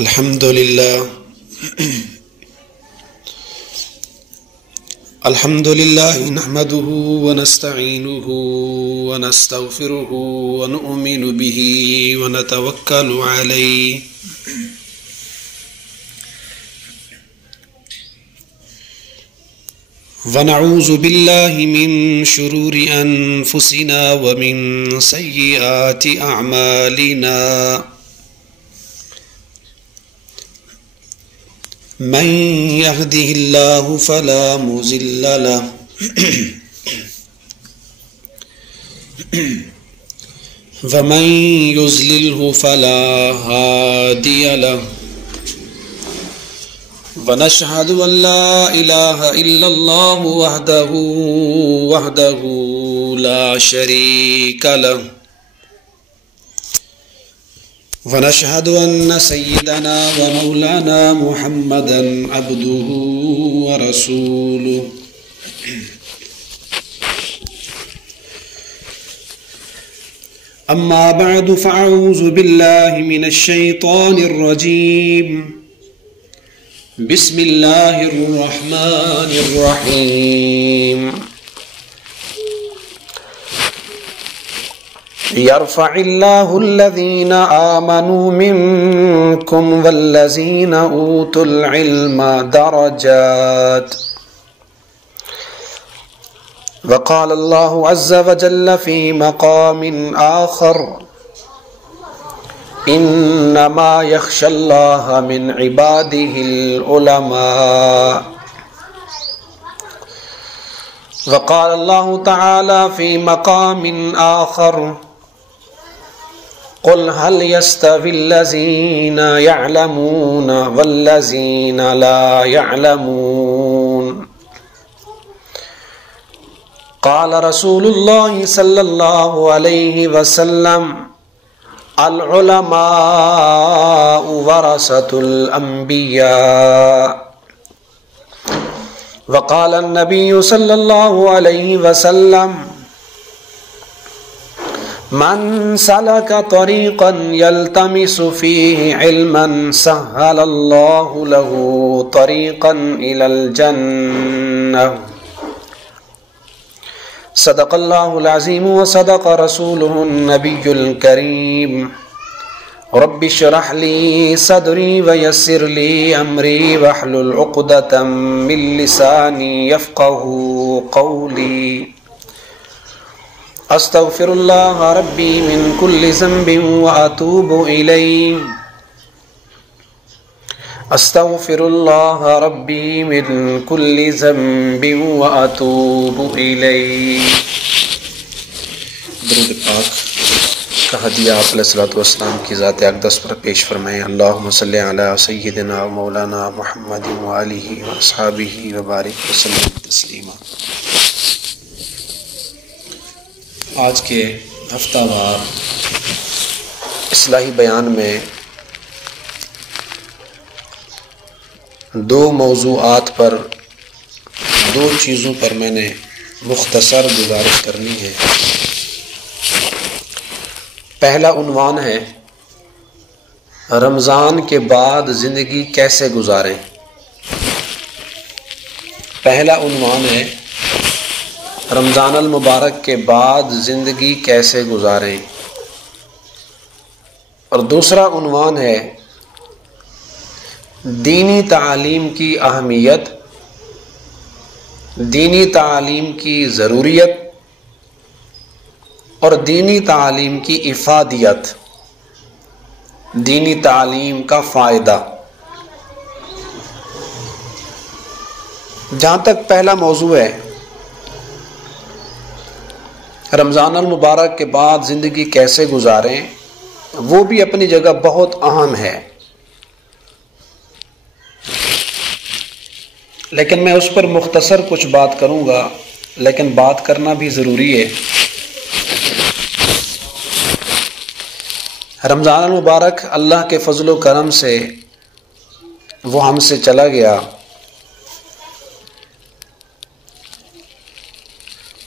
الحمد لله نحمده ونستعينه ونستغفره ونؤمن به ونتوكل عليه ونعوذ بالله من شرور أنفسنا ومن سيئات أعمالنا من يهده الله فلا مضل له ومن يضلله فلا هادي له ونشهد أن لا إله إلا الله وحده لا شريك له ونشهد أن سيدنا ومولانا محمدا عبده ورسوله أما بعد فأعوذ بالله من الشيطان الرجيم بسم الله الرحمن الرحيم يرفع الله الذين آمنوا منكم والذين أوتوا العلم درجات وقال الله عز وجل في مقام آخر إنما يخشى الله من عباده العلماء وقال الله تعالى في مقام آخر قل هل يستوي الذين يعلمون والذين لا يعلمون قال رسول الله صلى الله عليه وسلم العلماء ورثة الأنبياء وقال النبي صلى الله عليه وسلم من سلك طريقا يلتمس فيه علما سهل الله له طريقا إلى الجنة صدق الله العظيم وصدق رسوله النبي الكريم رب اشرح لي صدري ويسر لي أمري واحلل عقدة من لساني يفقه قولي أستغفر الله ربي من كل ذنب وأتوب إليه أستغفر الله ربي من كل ذنب وأتوب إليه. درود پاک کا ہدیہ آپ علیہ الصلوۃ والسلام کی ذات اقدس پر پیش فرمائیں. اللہم صلی علی سیدنا و مولانا محمد وآلہ واصحابہ وبارک وسلم تسلیما. آج کے ہفتہ وار اصلاحی بیان میں دو موضوعات پر دو چیزوں پر میں نے مختصر گزارش کرنی ہے. پہلا عنوان ہے رمضان کے بعد زندگی کیسے گزاریں. پہلا عنوان ہے رمضان المبارک کے بعد زندگی کیسے گزاریں، اور دوسرا عنوان ہے دینی تعلیم کی اہمیت، دینی تعلیم کی ضروریت اور دینی تعلیم کی افادیت، دینی تعلیم کا فائدہ. جہاں تک پہلا موضوع ہے رمضان المبارک کے بعد زندگی کیسے گزاریں، وہ بھی اپنی جگہ بہت اہم ہے، لیکن میں اس پر مختصر کچھ بات کروں گا، لیکن بات کرنا بھی ضروری ہے. رمضان المبارک اللہ کے فضل و کرم سے وہ ہم سے چلا گیا.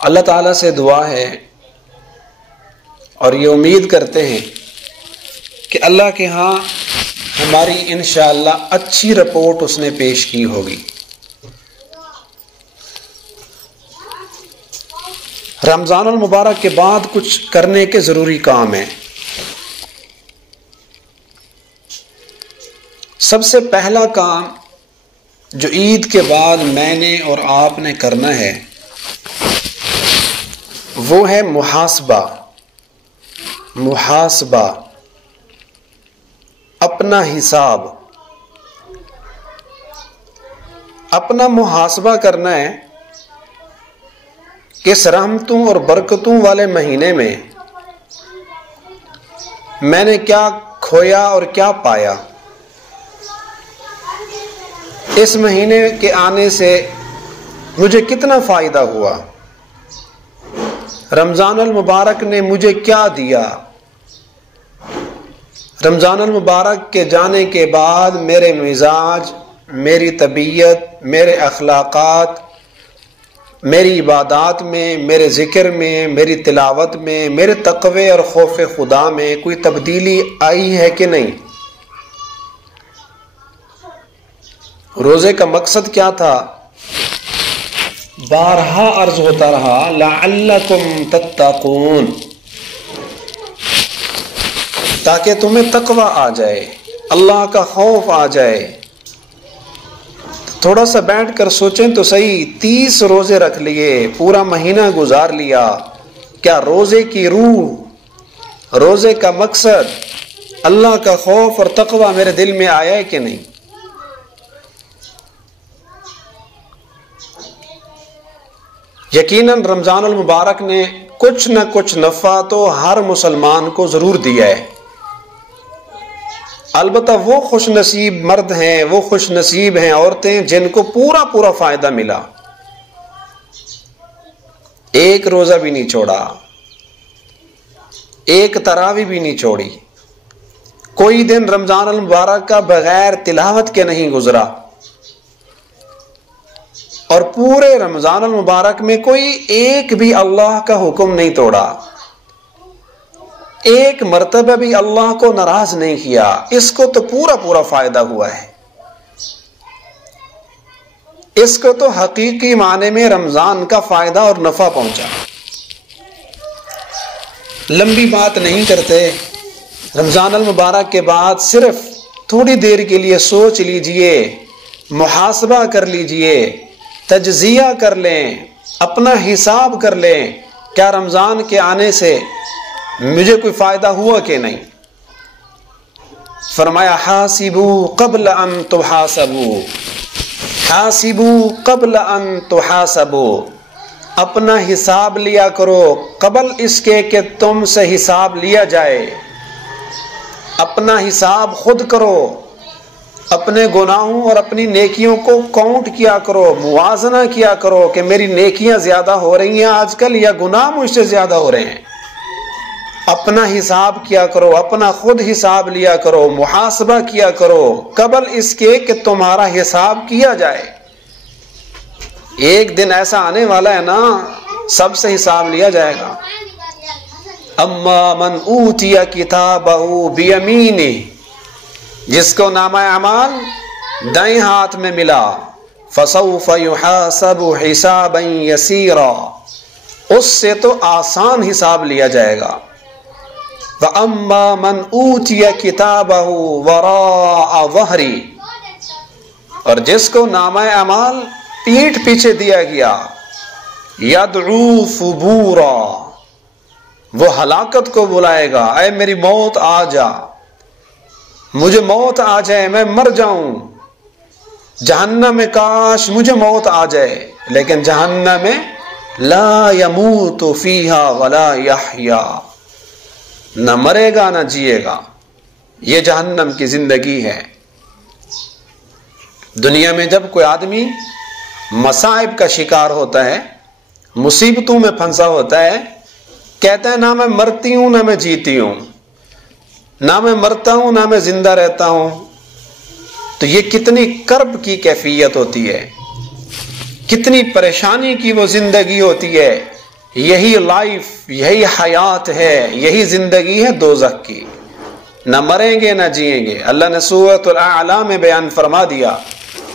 اللہ تعالیٰ سے دعا ہے اور یہ امید کرتے ہیں کہ اللہ کے ہاں ہماری انشاءاللہ اچھی رپورٹ اس نے پیش کی ہوگی۔ رمضان المبارک کے بعد کچھ کرنے کے ضروری کام ہیں۔ سب سے پہلا کام جو عید کے بعد میں نے اور آپ نے کرنا ہے وہ ہے محاسبہ۔ محاسبہ، اپنا حساب، اپنا محاسبہ کرنا ہے کہ اس رحمتوں اور برکتوں والے مہینے میں میں نے کیا کھویا اور کیا پایا۔ اس مہینے کے آنے سے مجھے کتنا فائدہ ہوا، رمضان المبارک نے مجھے کیا دیا، رمضان المبارک کے جانے کے بعد میرے مزاج، میری طبیعت، میرے اخلاقات، میری عبادات میں، میرے ذکر میں، میری تلاوت میں، میرے تقوی اور خوف خدا میں کوئی تبدیلی آئی ہے کہ نہیں۔ روزے کا مقصد کیا تھا؟ بارہا عرض ہوتا رہا لعلکم تتقون، تاکہ تمہیں تقوی آ جائے، اللہ کا خوف آ جائے۔ تھوڑا سا بیٹھ کر سوچیں تو صحیح، 30 روزے رکھ لیے، پورا مہینہ گزار لیا، کیا روزے کی روح، روزے کا مقصد، اللہ کا خوف اور تقوی میرے دل میں آیا ہے کہ نہیں؟ یقیناً رمضان المبارک نے کچھ نہ کچھ نفع تو ہر مسلمان کو ضرور دیا ہے۔ البتہ وہ خوش نصیب مرد ہیں، وہ خوش نصیب ہیں عورتیں جن کو پورا فائدہ ملا، ایک روزہ بھی نہیں چھوڑا، ایک تراویح بھی نہیں چھوڑی، کوئی دن رمضان المبارک کا بغیر تلاوت کے نہیں گزرا، اور پورے رمضان المبارک میں کوئی ایک بھی اللہ کا حکم نہیں توڑا، ایک مرتبہ بھی اللہ کو ناراض نہیں کیا۔ اس کو تو پورا فائدہ ہوا ہے، اس کو تو حقیقی معنی میں رمضان کا فائدہ اور نفع پہنچا۔ لمبی بات نہیں کرتے، رمضان المبارک کے بعد صرف تھوڑی دیر کے لیے سوچ لیجئے، محاسبہ کر لیجئے، تجزیہ کر لیں، اپنا حساب کر لیں، کیا رمضان کے آنے سے مجھے کوئی فائدہ ہوا کہ نہیں۔ فرمایا حاسبوا قبل ان تحاسبوا، حاسبوا قبل ان تحاسبوا، اپنا حساب لیا کرو قبل اس کے کہ تم سے حساب لیا جائے۔ اپنا حساب خود کرو، اپنے گناہوں اور اپنی نیکیوں کو کاؤنٹ کیا کرو، موازنہ کیا کرو کہ میری نیکیاں زیادہ ہو رہی ہیں آج کل یا گناہ مجھ سے زیادہ ہو رہے ہیں۔ اپنا حساب کیا کرو، اپنا خود حساب لیا کرو، محاسبہ کیا کرو قبل اس کے کہ تمہارا حساب کیا جائے۔ ایک دن ایسا آنے والا ہے نا، سب سے حساب لیا جائے گا۔ اما من اوتی کتابہ بیمینہ، جس کو نامہ اعمال دائیں ہاتھ میں ملا، فسوف یحاسب حسابا یسیرا، اس سے تو آسان حساب لیا جائے گا۔ وَأَمَّا مَنْ أُوتِيَ كِتَابَهُ وَرَاءَ ظَهْرِهِ، اور جس کو نامہ اعمال پیٹھ پیچھے دیا گیا، يَدْعُو ثُبُورًا، وہ ہلاکت کو بلائے گا، اے میری موت آ جا، مجھے موت آ جائے، میں مر جاؤں، جہنم میں کاش مجھے موت آ جائے، لیکن جہنم میں لا يموت فيها ولا يحيا، نہ مرے گا نہ جیے گا، یہ جہنم کی زندگی ہے۔ دنیا میں جب کوئی آدمی مصائب کا شکار ہوتا ہے، مصیبتوں میں پھنسا ہوتا ہے، کہتا ہے نہ میں مرتی ہوں نہ میں جیتی ہوں، نہ میں مرتا ہوں نہ میں زندہ رہتا ہوں، تو یہ کتنی کرب کی کیفیت ہوتی ہے، کتنی پریشانی کی وہ زندگی ہوتی ہے۔ یہی لائف، یہی حیات ہے، یہی زندگی ہے دوزخ کی۔ نہ مریں گے نہ جئیں گے. اللہ نے سورۃ الاعلی میں بیان فرما دیا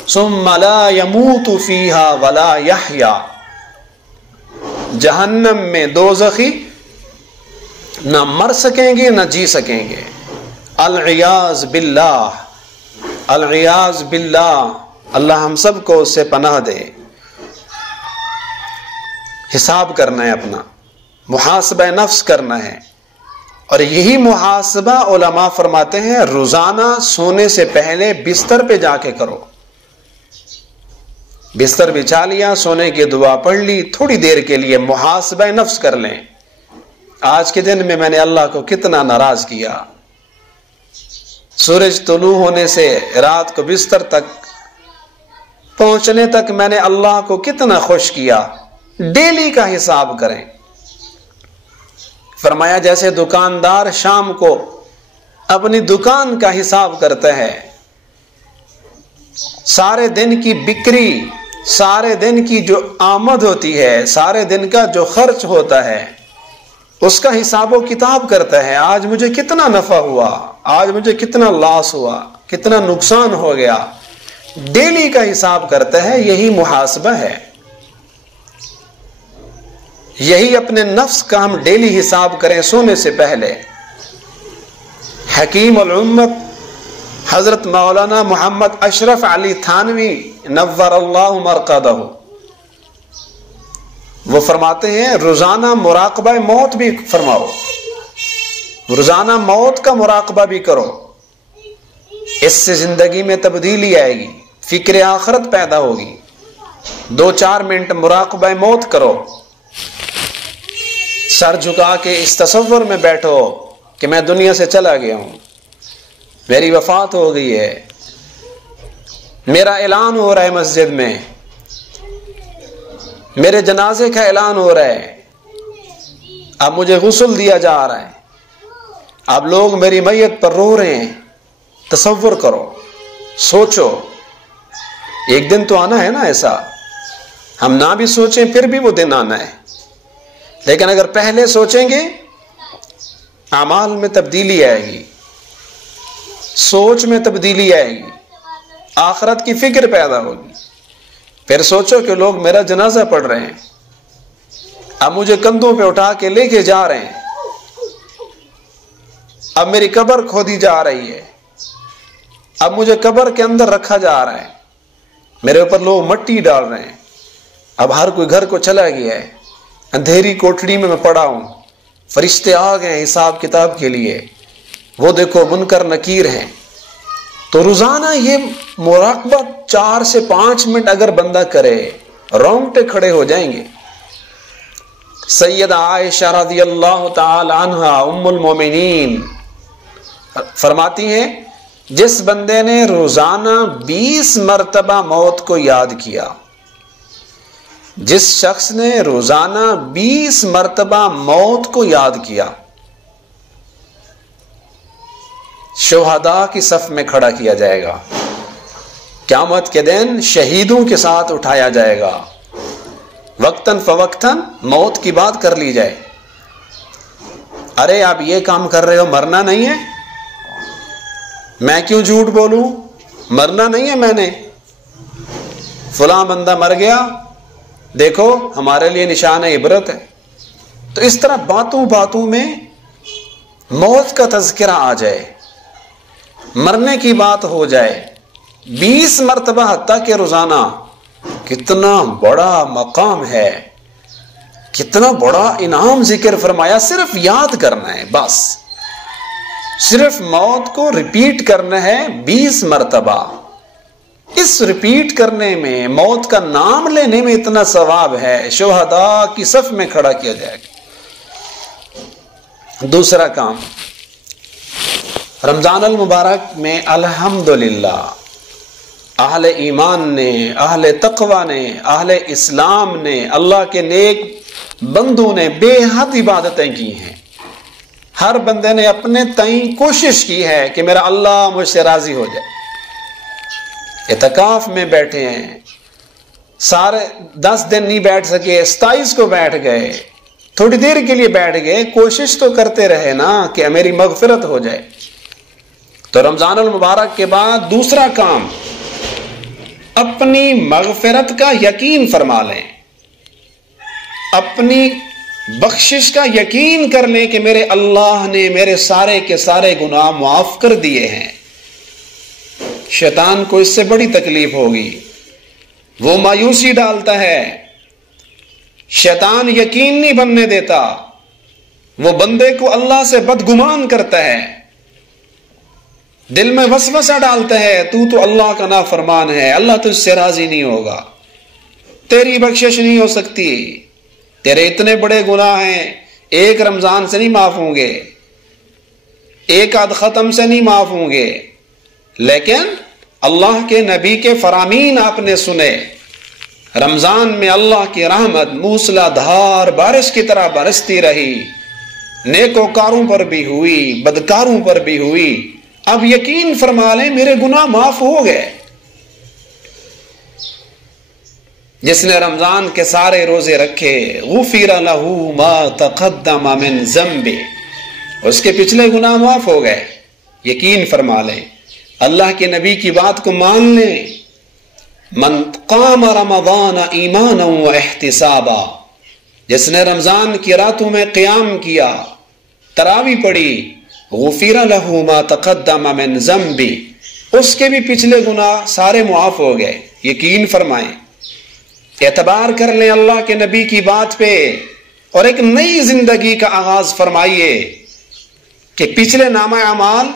ثم لا يموت فيها ولا يحيا. جہنم میں دوزخی نہ مر سکیں گے نہ جی سکیں گے. العیاذ باللہ، العیاذ باللہ. اللہ ہم سب کو اس سے پناہ دے. حساب کرنا ہے، اپنا محاسبہ نفس کرنا ہے. اور یہی محاسبہ علماء فرماتے ہیں روزانہ سونے سے پہلے بستر پہ جا کے کرو. بستر بچھا لیا، سونے کی دعا پڑھ لی، تھوڑی دیر کے لیے محاسبہ نفس کر لیں. آج کے دن میں نے اللہ کو کتنا ناراض کیا. سورج طلوع ہونے سے رات کو بستر تک پہنچنے تک میں نے اللہ کو کتنا خوش کیا. ڈیلی کا حساب کریں. فرمایا جیسے دکاندار شام کو اپنی دکان کا حساب کرتا ہے، سارے دن کی بکری، سارے دن کی جو آمد ہوتی ہے، سارے دن کا جو خرچ ہوتا ہے، اس کا حساب و کتاب کرتا ہے. آج مجھے کتنا نفع ہوا، آج مجھے کتنا لاس ہوا، کتنا نقصان ہو گیا. ڈیلی کا حساب کرتا ہے. یہی محاسبہ ہے. یہی اپنے نفس کا ہم ڈیلی حساب کریں سونے سے پہلے. حکیم الامت حضرت مولانا محمد اشرف علی تھانوی نور اللہ مرقدہ، وہ فرماتے ہیں روزانہ مراقبہ موت بھی فرماؤ. روزانہ موت کا مراقبہ بھی کرو. اس سے زندگی میں تبدیلی آئے گی، فکر آخرت پیدا ہوگی. 2-4 منٹ مراقبہ موت کرو. سر جھکا کے اس تصور میں بیٹھو کہ میں دنیا سے چلا گیا ہوں، میری وفات ہو گئی ہے، میرا اعلان ہو رہا ہے مسجد میں، میرے جنازے کا اعلان ہو رہا ہے، اب مجھے غسل دیا جا رہا ہے، اب لوگ میری میت پر رو رہے ہیں. تصور کرو، سوچو. ایک دن تو آنا ہے نا ایسا. ہم نہ بھی سوچیں پھر بھی وہ دن آنا ہے. لیکن اگر پہلے سوچیں گے اعمال میں تبدیلی آئے گی، سوچ میں تبدیلی آئے گی، آخرت کی فکر پیدا ہوگی. پھر سوچو کہ لوگ میرا جنازہ پڑھ رہے ہیں، اب مجھے کندھوں پہ اٹھا کے لے کے جا رہے ہیں، اب میری قبر کھودی جا رہی ہے، اب مجھے قبر کے اندر رکھا جا رہا ہے، میرے اوپر لوگ مٹی ڈال رہے ہیں، اب ہر کوئی گھر کو چلا گیا ہے، اندھیری کوٹڑی میں پڑا ہوں، فرشتے آ گئے حساب کتاب کے لیے، وہ دیکھو منکر نکیر ہیں. تو روزانہ یہ مراقبہ 4 سے 5 منٹ اگر بندہ کرے رونگٹے کھڑے ہو جائیں گے. سیدہ عائشہ رضی اللہ تعالی عنہا ام المومنین فرماتی ہیں جس بندے نے روزانہ 20 مرتبہ موت کو یاد کیا، جس شخص نے روزانہ 20 مرتبہ موت کو یاد کیا، شہداء کی صف میں کھڑا کیا جائے گا. قیامت کے دن شہیدوں کے ساتھ اٹھایا جائے گا. وقتاً فوقتاً موت کی بات کر لی جائے. ارے آپ یہ کام کر رہے ہو، مرنا نہیں ہے؟ میں کیوں جھوٹ بولوں؟ مرنا نہیں ہے میں نے. فلاں بندہ مر گیا، دیکھو ہمارے لیے نشان عبرت ہے. تو اس طرح باتوں باتوں میں موت کا تذکرہ آ جائے، مرنے کی بات ہو جائے. 20 مرتبہ حتیٰ کہ روزانہ. کتنا بڑا مقام ہے، کتنا بڑا انعام ذکر فرمایا. صرف یاد کرنا ہے، بس صرف موت کو ریپیٹ کرنا ہے 20 مرتبہ. اس ریپیٹ کرنے میں، موت کا نام لینے میں اتنا ثواب ہے. شہداء کی صف میں کھڑا کیا جائے گا. دوسرا کام، رمضان المبارک میں الحمدللہ اہل ایمان نے، اہل تقوی نے، اہل اسلام نے، اللہ کے نیک بندوں نے بے حد عبادتیں کی ہیں. ہر بندے نے اپنے تئیں کوشش کی ہے کہ میرا اللہ مجھ سے راضی ہو جائے. اعتکاف میں بیٹھے ہیں، سارے 10 دن نہیں بیٹھ سکے، 27 کو بیٹھ گئے، تھوڑی دیر کے لیے بیٹھ گئے. کوشش تو کرتے رہے نا کہ میری مغفرت ہو جائے. تو رمضان المبارک کے بعد دوسرا کام، اپنی مغفرت کا یقین فرما لیں، اپنی بخشش کا یقین کر لیں کہ میرے اللہ نے میرے سارے کے سارے گناہ معاف کر دیے ہیں۔ شیطان کو اس سے بڑی تکلیف ہوگی، وہ مایوسی ڈالتا ہے، شیطان یقین نہیں بننے دیتا، وہ بندے کو اللہ سے بدگمان کرتا ہے، دل میں وسوسہ ڈالتا ہے، تو اللہ کا نافرمان ہے، اللہ تجھ سے راضی نہیں ہوگا، تیری بخشش نہیں ہو سکتی، تیرے اتنے بڑے گناہ ہیں، ایک رمضان سے نہیں معاف ہوں گے، ایک آدھ ختم سے نہیں معاف ہوں گے۔ لیکن اللہ کے نبی کے فرامین آپ نے سنے، رمضان میں اللہ کی رحمت موسلا دھار بارش کی طرح برستی رہی، نیکوکاروں پر بھی ہوئی، بدکاروں پر بھی ہوئی۔ اب یقین فرما لیں میرے گناہ معاف ہو گئے۔ جس نے رمضان کے سارے روزے رکھے، غفر لہ ما تقدم من ذنبہ، اس کے پچھلے گناہ معاف ہو گئے۔ یقین فرما لیں، اللہ کے نبی کی بات کو مان لیں، من قام رمضان ایمانا و احتسابا، جس نے رمضان کی راتوں میں قیام کیا، تراویح پڑھی، غفر لہ ما تقدم من ذنبہ، اس کے بھی پچھلے گناہ سارے معاف ہو گئے۔ یقین فرمائیں، اعتبار کر لیں اللہ کے نبی کی بات پہ، اور ایک نئی زندگی کا آغاز فرمائیے کہ پچھلے نامہ اعمال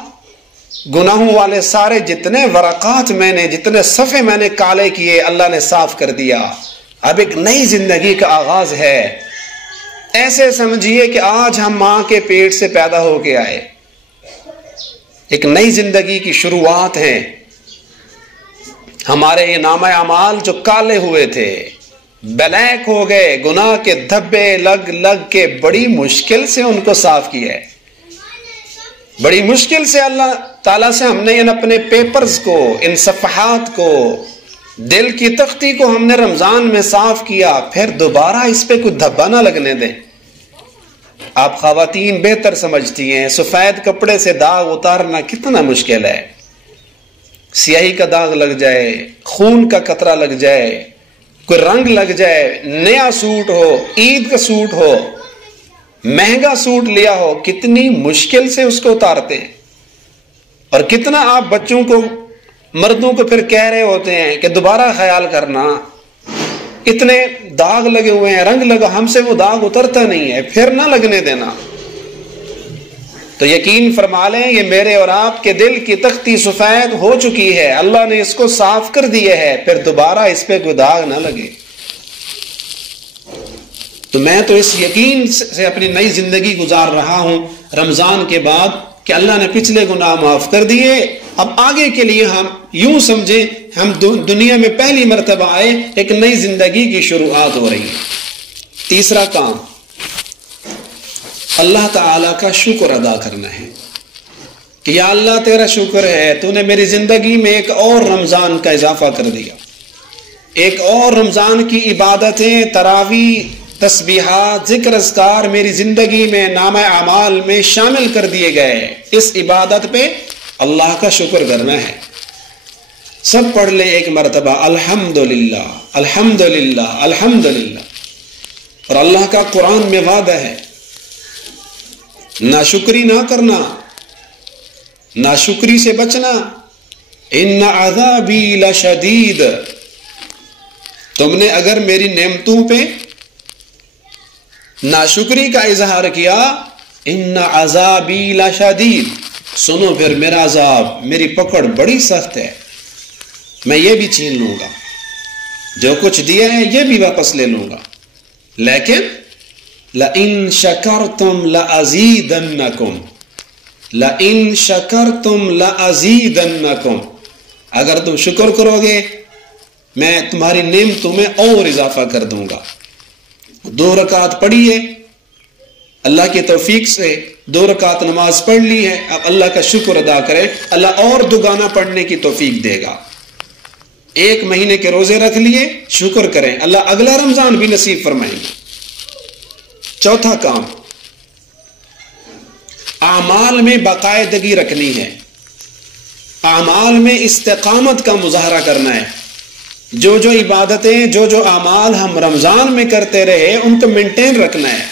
گناہوں والے سارے جتنے ورقات میں نے، جتنے صفحے میں نے کالے کیے، اللہ نے صاف کر دیا۔ اب ایک نئی زندگی کا آغاز ہے۔ ایسے سمجھیے کہ آج ہم ماں کے پیٹ سے پیدا ہو کے آئے، ایک نئی زندگی کی شروعات ہیں۔ ہمارے یہ نامہ اعمال جو کالے ہوئے تھے، بلیک ہو گئے، گناہ کے دھبے لگ لگ کے بڑی مشکل سے ان کو صاف کیا ہے۔ بڑی مشکل سے اللہ تعالیٰ سے ہم نے ان اپنے پیپرز کو، ان صفحات کو، دل کی تختی کو ہم نے رمضان میں صاف کیا، پھر دوبارہ اس پہ کوئی دھبا نہ لگنے دیں۔ آپ خواتین بہتر سمجھتی ہیں، سفید کپڑے سے داغ اتارنا کتنا مشکل ہے۔ سیاہی کا داغ لگ جائے، خون کا قطرہ لگ جائے، کوئی رنگ لگ جائے، نیا سوٹ ہو، عید کا سوٹ ہو، مہنگا سوٹ لیا ہو، کتنی مشکل سے اس کو اتارتے ہیں۔ اور کتنا آپ بچوں کو، مردوں کو پھر کہہ رہے ہوتے ہیں کہ دوبارہ خیال کرنا، اتنے داغ لگے ہوئے ہیں، رنگ لگا، ہم سے وہ داغ اترتا نہیں ہے، پھر نہ لگنے دینا۔ تو یقین فرما لیں یہ میرے اور آپ کے دل کی تختی سفید ہو چکی ہے، اللہ نے اس کو صاف کر دیے ہے، پھر دوبارہ اس پہ کوئی داغ نہ لگے۔ تو میں تو اس یقین سے اپنی نئی زندگی گزار رہا ہوں رمضان کے بعد کہ اللہ نے پچھلے گناہ معاف کر دیے۔ اب آگے کے لیے ہم یوں سمجھیں، ہم دنیا میں پہلی مرتبہ آئے، ایک نئی زندگی کی شروعات ہو رہی ہے۔ تیسرا کام، اللہ تعالیٰ کا شکر ادا کرنا ہے کہ یا اللہ تیرا شکر ہے، تو نے میری زندگی میں ایک اور رمضان کا اضافہ کر دیا، ایک اور رمضان کی عبادتیں، تراویح، تسبیحات، ذکر اذکار میری زندگی میں، نامہ اعمال میں شامل کر دیے گئے۔ اس عبادت پہ اللہ کا شکر کرنا ہے۔ سب پڑھ لیں ایک مرتبہ، الحمدللہ الحمدللہ الحمدللہ۔ اور اللہ کا قرآن میں وعدہ ہے، ناشکری نہ کرنا، ناشکری سے بچنا۔ ان عذابی لشدید، تم نے اگر میری نعمتوں پہ ناشکری کا اظہار کیا، ان عذابی لشدید، سنو پھر میرا عذاب، میری پکڑ بڑی سخت ہے، میں یہ بھی چھین لوں گا، جو کچھ دیا ہے یہ بھی واپس لے لوں گا، لیکن لَإِن شَكَرْتُمْ لَأَزِيدَنَّكُمْ، لَإِن شَكَرْتُمْ لَأَزِيدَنَّكُمْ، اگر تم شکر کرو گے میں تمہاری نعمتوں میں اور اضافہ کر دوں گا۔ 2 رکعت پڑھی ہے، اللہ کی توفیق سے 2 رکعت نماز پڑھ لی ہے، اب اللہ کا شکر ادا کرے، اللہ اور دوگانا پڑھنے کی توفیق دے گا۔ 1 مہینے کے روزے رکھ لیے، شکر کریں، اللہ اگلا رمضان بھی نصیب فرمائیں گے۔ چوتھا کام، اعمال میں باقاعدگی رکھنی ہے۔ اعمال میں استقامت کا مظاہرہ کرنا ہے. جو جو عبادتیں، جو جو اعمال ہم رمضان میں کرتے رہے ان کو مینٹین رکھنا ہے،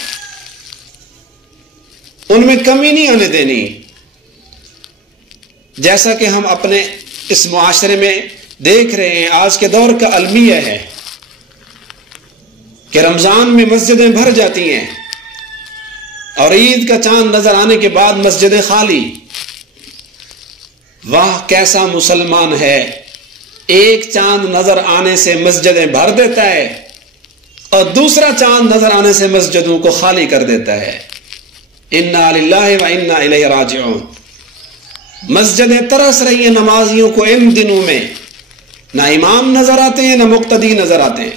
ان میں کمی نہیں آنے دینی. جیسا کہ ہم اپنے اس معاشرے میں دیکھ رہے ہیں، آج کے دور کا المیہ ہے کہ رمضان میں مسجدیں بھر جاتی ہیں اور عید کا چاند نظر آنے کے بعد مسجدیں خالی. واہ کیسا مسلمان ہے، ایک چاند نظر آنے سے مسجدیں بھر دیتا ہے اور دوسرا چاند نظر آنے سے مسجدوں کو خالی کر دیتا ہے. انا للہ و انا الیہ راجعون. مسجدیں ترس رہی ہیں نمازیوں کو ان دنوں میں، نہ امام نظر آتے ہیں نہ مقتدی نظر آتے ہیں.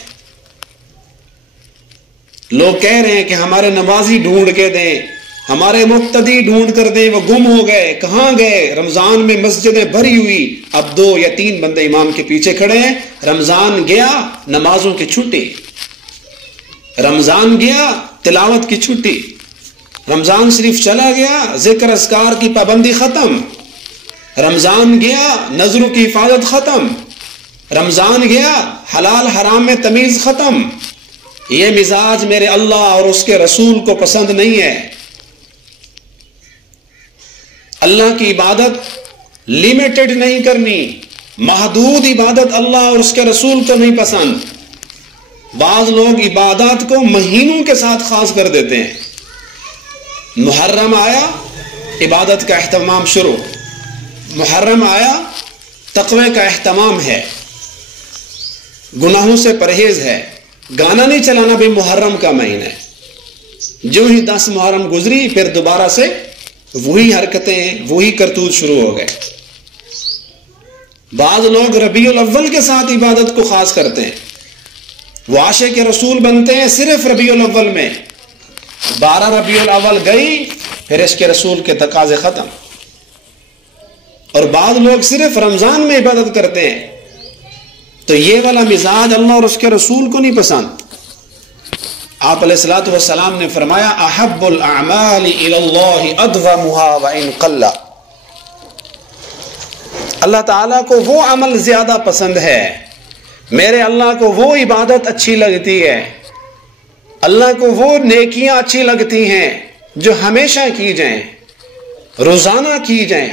لوگ کہہ رہے ہیں کہ ہمارے نمازی ڈھونڈ کے دیں، ہمارے مقتدی ڈھونڈ کر دیں، وہ گم ہو گئے، کہاں گئے؟ رمضان میں مسجدیں بھری ہوئی، اب 2 یا 3 بندے امام کے پیچھے کھڑے ہیں. رمضان گیا، نمازوں کی چھٹی. رمضان گیا، تلاوت کی چھٹی. رمضان شریف چلا گیا، ذکر اذکار کی پابندی ختم. رمضان گیا، نظروں کی حفاظت ختم. رمضان گیا، حلال حرام میں تمیز ختم. یہ مزاج میرے اللہ اور اس کے رسول کو پسند نہیں ہے. اللہ کی عبادت لیمیٹڈ نہیں کرنی، محدود عبادت اللہ اور اس کے رسول کو نہیں پسند. بعض لوگ عبادات کو مہینوں کے ساتھ خاص کر دیتے ہیں. محرم آیا، عبادت کا اہتمام شروع. محرم آیا، تقوی کا اہتمام ہے، گناہوں سے پرہیز ہے. گانا نہیں چلانا بھی محرم کا مہینہ ہے. جو ہی 10 محرم گزری پھر دوبارہ سے وہی حرکتیں، وہی کرتوت شروع ہو گئے. بعض لوگ ربیع الاول کے ساتھ عبادت کو خاص کرتے ہیں، وہ عاشق رسول بنتے ہیں صرف ربیع الاول میں. 12 ربیع الاول گئی پھر عشق رسول کے تقاضے ختم. اور بعض لوگ صرف رمضان میں عبادت کرتے ہیں. تو یہ والا مزاج اللہ اور اس کے رسول کو نہیں پسند. آپ علیہ الصلوۃ والسلام نے فرمایا احب الاعمال الی اللہ ادومها وان قل. اللہ تعالیٰ کو وہ عمل زیادہ پسند ہے، میرے اللہ کو وہ عبادت اچھی لگتی ہے، اللہ کو وہ نیکیاں اچھی لگتی ہیں جو ہمیشہ کی جائیں، روزانہ کی جائیں،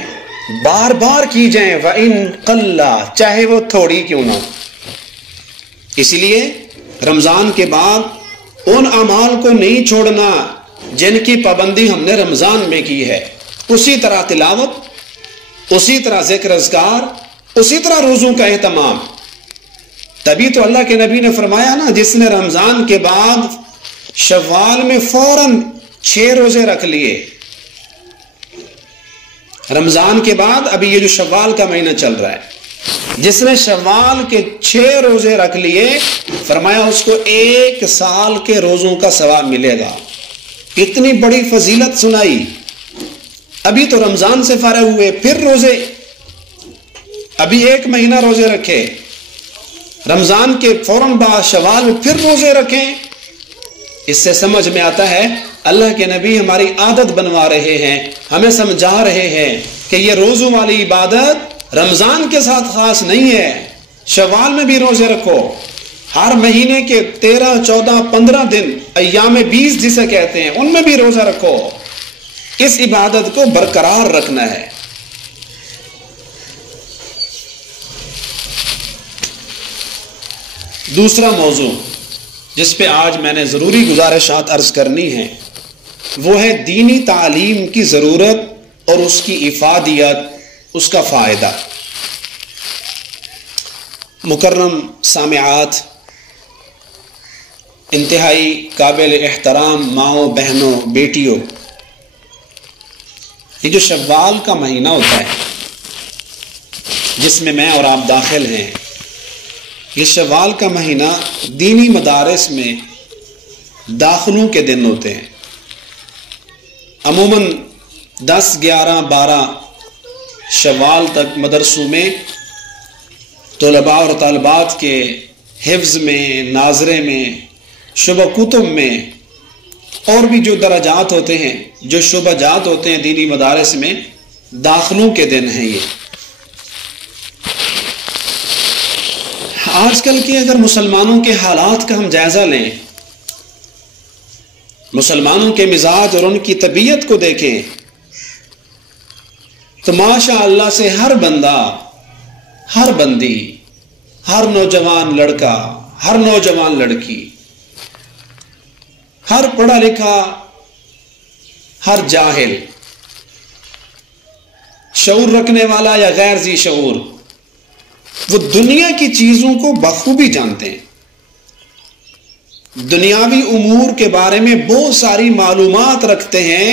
بار بار کی جائیں. وَإِن قَلَّ، چاہے وہ تھوڑی کیوں نہ. اس لیے رمضان کے بعد ان اعمال کو نہیں چھوڑنا جن کی پابندی ہم نے رمضان میں کی ہے. اسی طرح تلاوت، اسی طرح ذکر اذکار، اسی طرح روزوں کا اہتمام. تبھی تو اللہ کے نبی نے فرمایا نا، جس نے رمضان کے بعد شوال میں فوراً 6 روزے رکھ لیے. رمضان کے بعد ابھی یہ جو شوال کا مہینہ چل رہا ہے، جس نے شوال کے 6 روزے رکھ لیے، فرمایا اس کو 1 سال کے روزوں کا ثواب ملے گا. اتنی بڑی فضیلت سنائی. ابھی تو رمضان سے فارغ ہوئے، پھر روزے، ابھی 1 مہینہ روزے رکھے، رمضان کے فوراً بعد شوال میں پھر روزے رکھیں. اس سے سمجھ میں آتا ہے اللہ کے نبی ہماری عادت بنوا رہے ہیں، ہمیں سمجھا رہے ہیں کہ یہ روزوں والی عبادت رمضان کے ساتھ خاص نہیں ہے. شوال میں بھی روزے رکھو، ہر مہینے کے 13، 14، 15 دن، ایام 20 جسے کہتے ہیں، ان میں بھی روزہ رکھو. اس عبادت کو برقرار رکھنا ہے. دوسرا موضوع جس پہ آج میں نے ضروری گزارشات عرض کرنی ہے وہ ہے دینی تعلیم کی ضرورت اور اس کی افادیت، اس کا فائدہ. مکرم سامعات، انتہائی قابل احترام ماؤں، بہنوں، بیٹیوں، یہ جو شوال کا مہینہ ہوتا ہے جس میں میں اور آپ داخل ہیں، یہ شوال کا مہینہ دینی مدارس میں داخلوں کے دن ہوتے ہیں. عموماً 10، 11، 12 شوال تک مدرسوں میں طلباء اور طالبات کے حفظ میں، ناظرے میں، شعبہ کتب میں، اور بھی جو درجات ہوتے ہیں، جو شعبہ جات ہوتے ہیں دینی مدارس میں، داخلوں کے دن ہیں یہ. آج کل کے اگر مسلمانوں کے حالات کا ہم جائزہ لیں، مسلمانوں کے مزاج اور ان کی طبیعت کو دیکھیں تو ماشاء اللہ سے ہر بندہ، ہر بندی، ہر نوجوان لڑکا، ہر نوجوان لڑکی، ہر پڑھا لکھا، ہر جاہل، شعور رکھنے والا یا غیر ذی شعور، وہ دنیا کی چیزوں کو بخوبی جانتے ہیں۔ دنیاوی امور کے بارے میں بہت ساری معلومات رکھتے ہیں،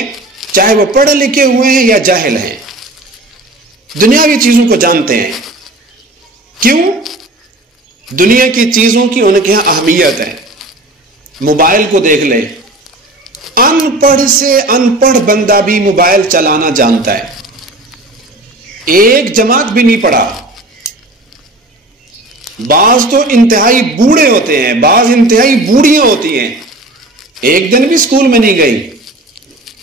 چاہے وہ پڑھے لکھے ہوئے ہیں یا جاہل ہیں، دنیاوی چیزوں کو جانتے ہیں۔ کیوں؟ دنیا کی چیزوں کی ان کے یہاں اہمیت ہے۔ موبائل کو دیکھ لے، ان پڑھ سے ان پڑھ بندہ بھی موبائل چلانا جانتا ہے، ایک جماعت بھی نہیں پڑھا۔ بعض تو انتہائی بوڑھے ہوتے ہیں، بعض انتہائی بوڑھیاں ہوتی ہیں، ایک دن بھی اسکول میں نہیں گئی،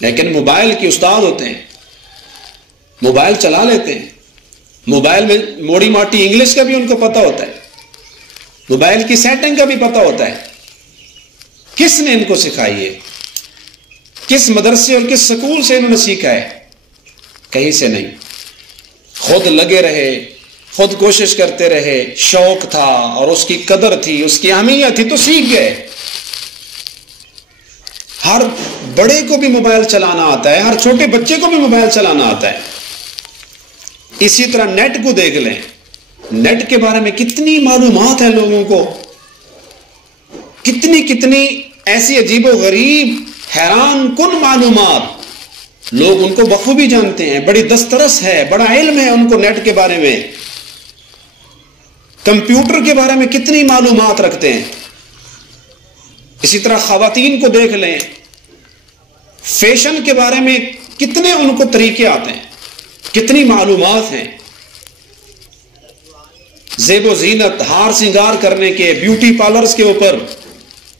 لیکن موبائل کے استاد ہوتے ہیں، موبائل چلا لیتے ہیں۔ موبائل میں موڑی ماٹی انگلش کا بھی ان کو پتہ ہوتا ہے، موبائل کی سیٹنگ کا بھی پتہ ہوتا ہے۔ کس نے ان کو سکھائی ہے؟ کس مدرسے اور کس سکول سے انہوں نے سیکھا ہے؟ کہیں سے نہیں، خود لگے رہے، خود کوشش کرتے رہے، شوق تھا اور اس کی قدر تھی، اس کی اہمیت تھی تو سیکھ گئے۔ ہر بڑے کو بھی موبائل چلانا آتا ہے، ہر چھوٹے بچے کو بھی موبائل چلانا آتا ہے۔ اسی طرح نیٹ کو دیکھ لیں، نیٹ کے بارے میں کتنی معلومات ہیں لوگوں کو، کتنی ایسی عجیب و غریب، حیران کن معلومات، لوگ ان کو بخوبی جانتے ہیں، بڑی دسترس ہے، بڑا علم ہے ان کو نیٹ کے بارے میں۔ کمپیوٹر کے بارے میں کتنی معلومات رکھتے ہیں۔ اسی طرح خواتین کو دیکھ لیں، فیشن کے بارے میں کتنے ان کو طریقے آتے ہیں، کتنی معلومات ہیں۔ زیب و زینت، ہار سنگار کرنے کے، بیوٹی پارلرز کے اوپر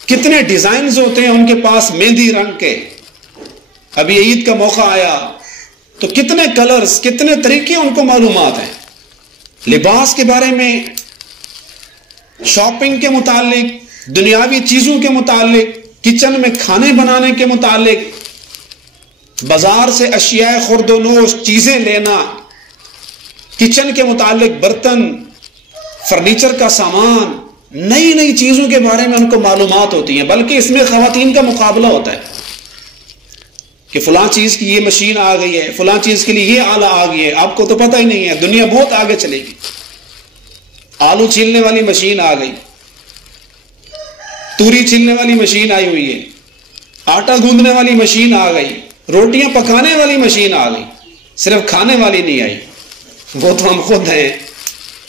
کتنے ڈیزائنز ہوتے ہیں ان کے پاس، مہندی رنگ کے۔ ابھی عید کا موقع آیا تو کتنے کلرز، کتنے طریقے ان کو معلومات ہیں۔ لباس کے بارے میں، شاپنگ کے متعلق، دنیاوی چیزوں کے متعلق، کچن میں کھانے بنانے کے متعلق، بازار سے اشیاء خرد و نوش چیزیں لینا، کچن کے متعلق برتن، فرنیچر کا سامان، نئی چیزوں کے بارے میں ان کو معلومات ہوتی ہیں۔ بلکہ اس میں خواتین کا مقابلہ ہوتا ہے کہ فلاں چیز کی یہ مشین آ گئی ہے، فلاں چیز کے لیے یہ آلہ آ گئی ہے، آپ کو تو پتہ ہی نہیں ہے، دنیا بہت آگے چلے گی۔ آلو چھیلنے والی مشین آ گئی، توری چھیلنے والی مشین آئی ہوئی ہے، آٹا گوندنے والی مشین آ گئی، روٹیاں پکانے والی مشین آ گئی، صرف کھانے والی نہیں آئی، وہ تو ہم خود ہیں۔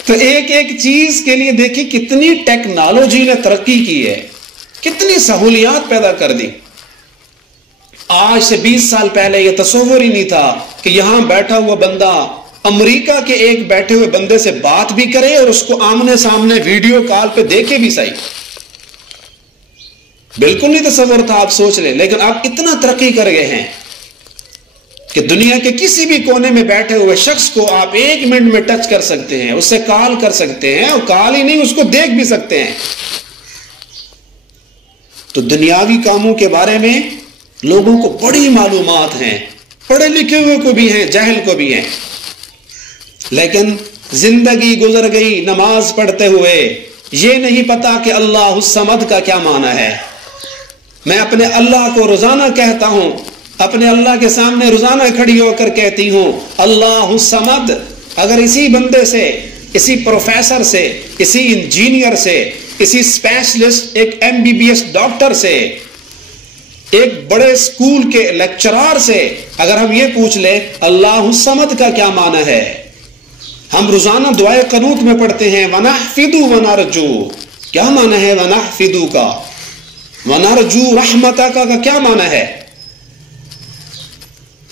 تو ایک چیز کے لیے دیکھیں کتنی ٹیکنالوجی نے ترقی کی ہے، کتنی سہولیات پیدا کر دی۔ آج سے 20 سال پہلے یہ تصور ہی نہیں تھا کہ یہاں بیٹھا ہوا بندہ امریکہ کے ایک بیٹھے ہوئے بندے سے بات بھی کرے اور اس کو آمنے سامنے ویڈیو کال پہ دیکھے بھی صحیح، بالکل نہیں تصور تھا، آپ سوچ لیں۔ لیکن آپ اتنا ترقی کر گئے ہیں کہ دنیا کے کسی بھی کونے میں بیٹھے ہوئے شخص کو آپ 1 منٹ میں ٹچ کر سکتے ہیں، اس سے کال کر سکتے ہیں، اور کال ہی نہیں، اس کو دیکھ بھی سکتے ہیں۔ تو دنیاوی کاموں کے بارے میں لوگوں کو بڑی معلومات ہیں، پڑھے لکھے ہوئے کو بھی ہیں، جاہل کو بھی ہیں۔ لیکن زندگی گزر گئی نماز پڑھتے ہوئے، یہ نہیں پتا کہ اللہ الصمد کا کیا معنی ہے۔ میں اپنے اللہ کو روزانہ کہتا ہوں، اپنے اللہ کے سامنے روزانہ کھڑی ہو کر کہتی ہوں اللہ الصمد۔ اگر اسی بندے سے، اسی پروفیسر سے، اسی انجینئر سے، اسی اسپیشلسٹ، ایک MBBS ڈاکٹر سے، ایک بڑے اسکول کے لیکچرار سے اگر ہم یہ پوچھ لیں اللہ الصمد کا کیا معنی ہے، ہم روزانہ دعائے قنوت میں پڑھتے ہیں وَنَحْفِدُ وَنَرْجُو، کیا معنی ہے وَنَحْفِدُ کا؟ وَنَرْجُو رَحْمَتَكَ کا کیا معنی ہے؟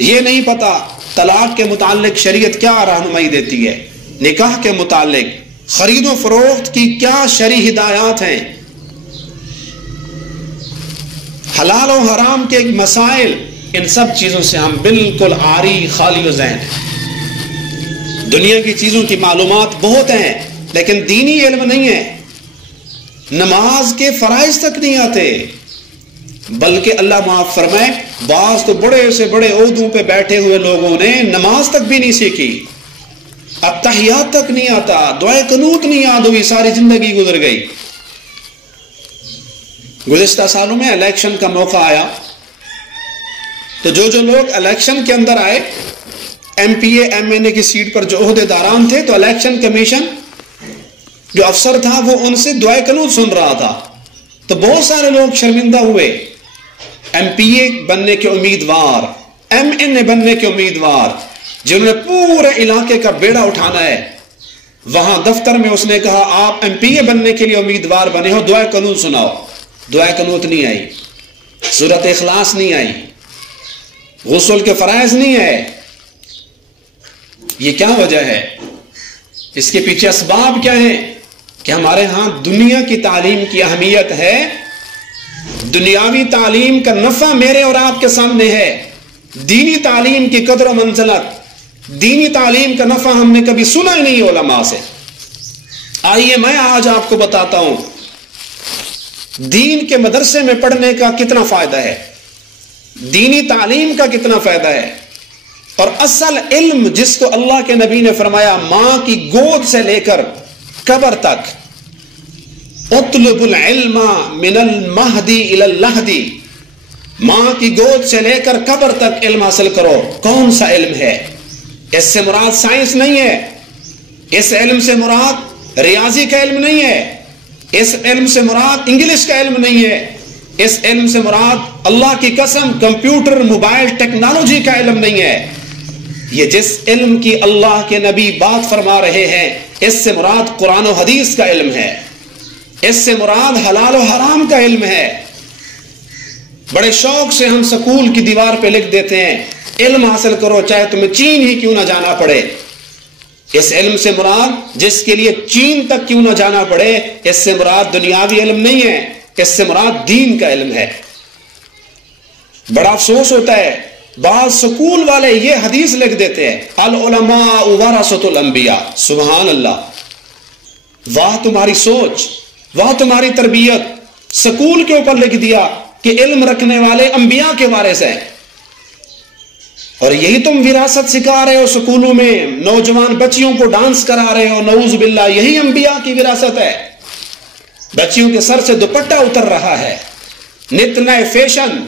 یہ نہیں پتا۔ طلاق کے متعلق شریعت کیا رہنمائی دیتی ہے، نکاح کے متعلق، خرید و فروخت کی کیا شرعی ہدایات ہیں، حلال و حرام کے مسائل، ان سب چیزوں سے ہم بالکل عاری، خالی و ذہن ہیں۔ دنیا کی چیزوں کی معلومات بہت ہیں لیکن دینی علم نہیں ہے۔ نماز کے فرائض تک نہیں آتے، بلکہ اللہ معاف فرمائے بعض تو بڑے سے بڑے عہدوں پہ بیٹھے ہوئے لوگوں نے نماز تک بھی نہیں سیکھی، اتحیات تک نہیں آتا، دعائے قنوت نہیں یاد ہوئی، ساری زندگی گزر گئی۔ گزشتہ سالوں میں الیکشن کا موقع آیا تو جو لوگ الیکشن کے اندر آئے، M P A M N A کی سیٹ پر جو عہدے داران تھے، تو الیکشن کمیشن جو افسر تھا وہ ان سے دعائے قنوت سن رہا تھا، تو بہت سارے لوگ شرمندہ ہوئے۔ ایم پی اے بننے کے امیدوار، ایم این اے بننے کے امیدوار، جنہوں نے پورے علاقے کا بیڑا اٹھانا ہے، وہاں دفتر میں اس نے کہا آپ ایم پی اے بننے کے لیے امیدوار بنے ہو، دعائے قنوت سناؤ۔ دعائے قنوت نہیں آئی، سورۃ اخلاص نہیں آئی، غسل کے فرائض نہیں ہے۔ یہ کیا وجہ ہے؟ اس کے پیچھے اسباب کیا ہیں؟ کہ ہمارے ہاں دنیا کی تعلیم کی اہمیت ہے، دنیاوی تعلیم کا نفع میرے اور آپ کے سامنے ہے، دینی تعلیم کی قدر و منزلت، دینی تعلیم کا نفع ہم نے کبھی سنا ہی نہیں علماء سے۔ آئیے میں آج آپ کو بتاتا ہوں دین کے مدرسے میں پڑھنے کا کتنا فائدہ ہے، دینی تعلیم کا کتنا فائدہ ہے، اور اصل علم جس کو اللہ کے نبی نے فرمایا ماں کی گود سے لے کر قبر تک، اطلب العلم من المہدی الی اللحدی، ماں کی گود سے لے کر قبر تک علم حاصل کرو۔ کون سا علم ہے؟ اس سے مراد سائنس نہیں ہے، اس علم سے مراد ریاضی کا علم نہیں ہے، اس علم سے مراد انگلش کا علم نہیں ہے، اس علم سے مراد اللہ کی قسم کمپیوٹر موبائل ٹیکنالوجی کا علم نہیں ہے۔ یہ جس علم کی اللہ کے نبی بات فرما رہے ہیں، اس سے مراد قرآن و حدیث کا علم ہے، اس سے مراد حلال و حرام کا علم ہے۔ بڑے شوق سے ہم سکول کی دیوار پہ لکھ دیتے ہیں علم حاصل کرو چاہے تمہیں چین ہی کیوں نہ جانا پڑے۔ اس علم سے مراد جس کے لیے چین تک کیوں نہ جانا پڑے، اس سے مراد دنیاوی علم نہیں ہے، اس سے مراد دین کا علم ہے۔ بڑا افسوس ہوتا ہے بعض سکول والے یہ حدیث لکھ دیتے ہیں العلماء ورثۃ الانبیاء۔ سبحان اللہ، واہ تمہاری سوچ، واہ تمہاری تربیت، سکول کے اوپر لکھ دیا کہ علم رکھنے والے انبیاء کے وارث ہیں، اور یہی تم وراثت سکھا رہے ہو سکولوں میں، نوجوان بچیوں کو ڈانس کرا رہے ہو، نعوذ باللہ یہی انبیاء کی وراثت ہے۔ بچیوں کے سر سے دوپٹہ اتر رہا ہے، نت نئے فیشن،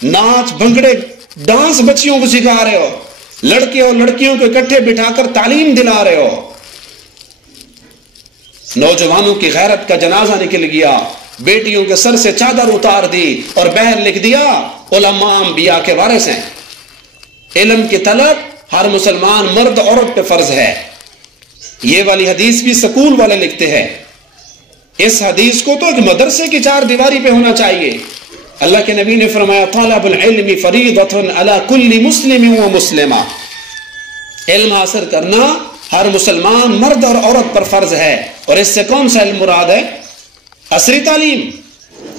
ناچ بھنگڑے ڈانس بچیوں کو سکھا رہے ہو، لڑکے اور لڑکیوں کو اکٹھے بٹھا کر تعلیم دلا رہے ہو۔ نوجوانوں کی غیرت کا جنازہ نکل گیا، بیٹیوں کے سر سے چادر اتار دی اور باہر لکھ دیا علماء انبیاء کے وارث ہیں۔ علم کی طلب ہر مسلمان مرد عورت پہ فرض ہے۔ یہ والی حدیث بھی سکول والے لکھتے ہیں، اس حدیث کو تو ایک مدرسے کی چار دیواری پہ ہونا چاہیے۔ اللہ کے نبی نے فرمایا طلب العلم فریضۃ علی کل مسلم و مسلمہ، علم حاصل کرنا ہر مسلمان مرد اور عورت پر فرض ہے۔ اور اس سے کون سا علم مراد ہے؟ عصری تعلیم،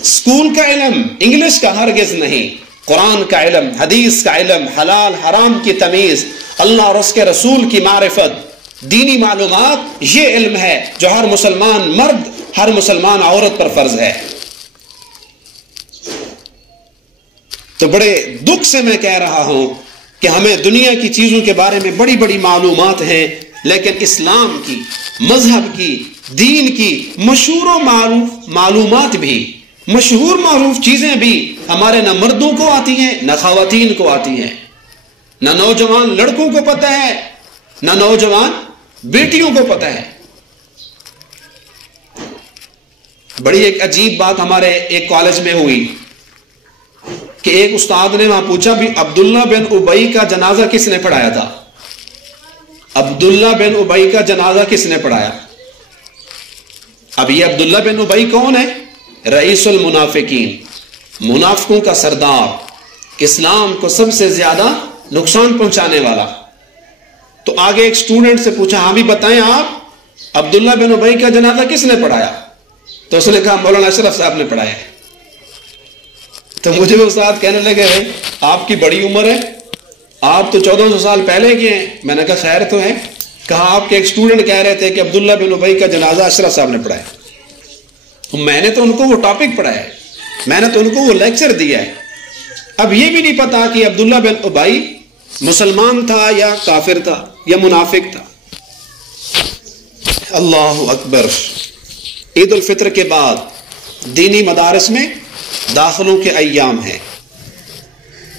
اسکول کا علم، انگلش کا ہرگز نہیں، قرآن کا علم، حدیث کا علم، حلال حرام کی تمیز، اللہ اور اس کے رسول کی معرفت، دینی معلومات، یہ علم ہے جو ہر مسلمان مرد ہر مسلمان عورت پر فرض ہے۔ تو بڑے دکھ سے میں کہہ رہا ہوں کہ ہمیں دنیا کی چیزوں کے بارے میں بڑی بڑی معلومات ہیں، لیکن اسلام کی، مذہب کی، دین کی مشہور و معروف معلومات بھی، مشہور معروف چیزیں بھی ہمارے نہ مردوں کو آتی ہیں نہ خواتین کو آتی ہیں، نہ نوجوان لڑکوں کو پتہ ہے نہ نوجوان بیٹیوں کو پتہ ہے۔ بڑی ایک عجیب بات ہمارے ایک کالج میں ہوئی کہ ایک استاد نے وہاں پوچھا بھی عبداللہ بن ابی کا جنازہ کس نے پڑھایا تھا؟ عبداللہ بن ابی کا جنازہ کس نے پڑھایا؟ اب یہ عبداللہ بن ابی کون ہے؟ رئیس المنافقین، منافقوں کا سردار، اسلام کو سب سے زیادہ نقصان پہنچانے والا۔ تو آگے ایک سٹوڈنٹ سے پوچھا ہاں بھی بتائیں آپ عبداللہ بن ابی کا جنازہ کس نے پڑھایا؟ تو اس نے کہا مولانا اشرف صاحب نے پڑھایا ہے۔ تو مجھے وہ استاد کہنے لگے آپ کی بڑی عمر ہے، آپ تو 1400 سال پہلے کے ہیں۔ میں نے کہا خیر تو ہے، کہا آپ کے ایک سٹوڈنٹ کہہ رہے تھے کہ عبداللہ بن ابی کا جنازہ اشرف صاحب نے پڑھایا۔ میں نے تو ان کو وہ ٹاپک پڑھایا ہے، میں نے تو ان کو وہ لیکچر دیا ہے، اب یہ بھی نہیں پتا کہ عبداللہ بن ابی مسلمان تھا یا کافر تھا یا منافق تھا۔ اللہ اکبر۔ عید الفطر کے بعد دینی مدارس میں داخلوں کے ایام ہیں،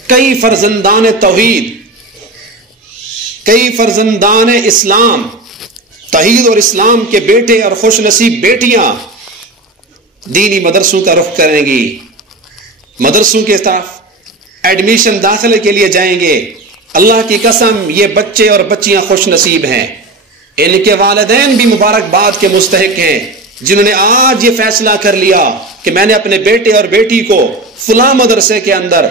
کئی فرزندان توحید، کئی فرزندان اسلام، توحید اور اسلام کے بیٹے اور خوش نصیب بیٹیاں دینی مدرسوں کا رخ کریں گی، مدرسوں کے طرف ایڈمیشن داخلے کے لیے جائیں گے۔ اللہ کی قسم یہ بچے اور بچیاں خوش نصیب ہیں، ان کے والدین بھی مبارکباد کے مستحق ہیں جنہوں نے آج یہ فیصلہ کر لیا کہ میں نے اپنے بیٹے اور بیٹی کو فلاں مدرسے کے اندر،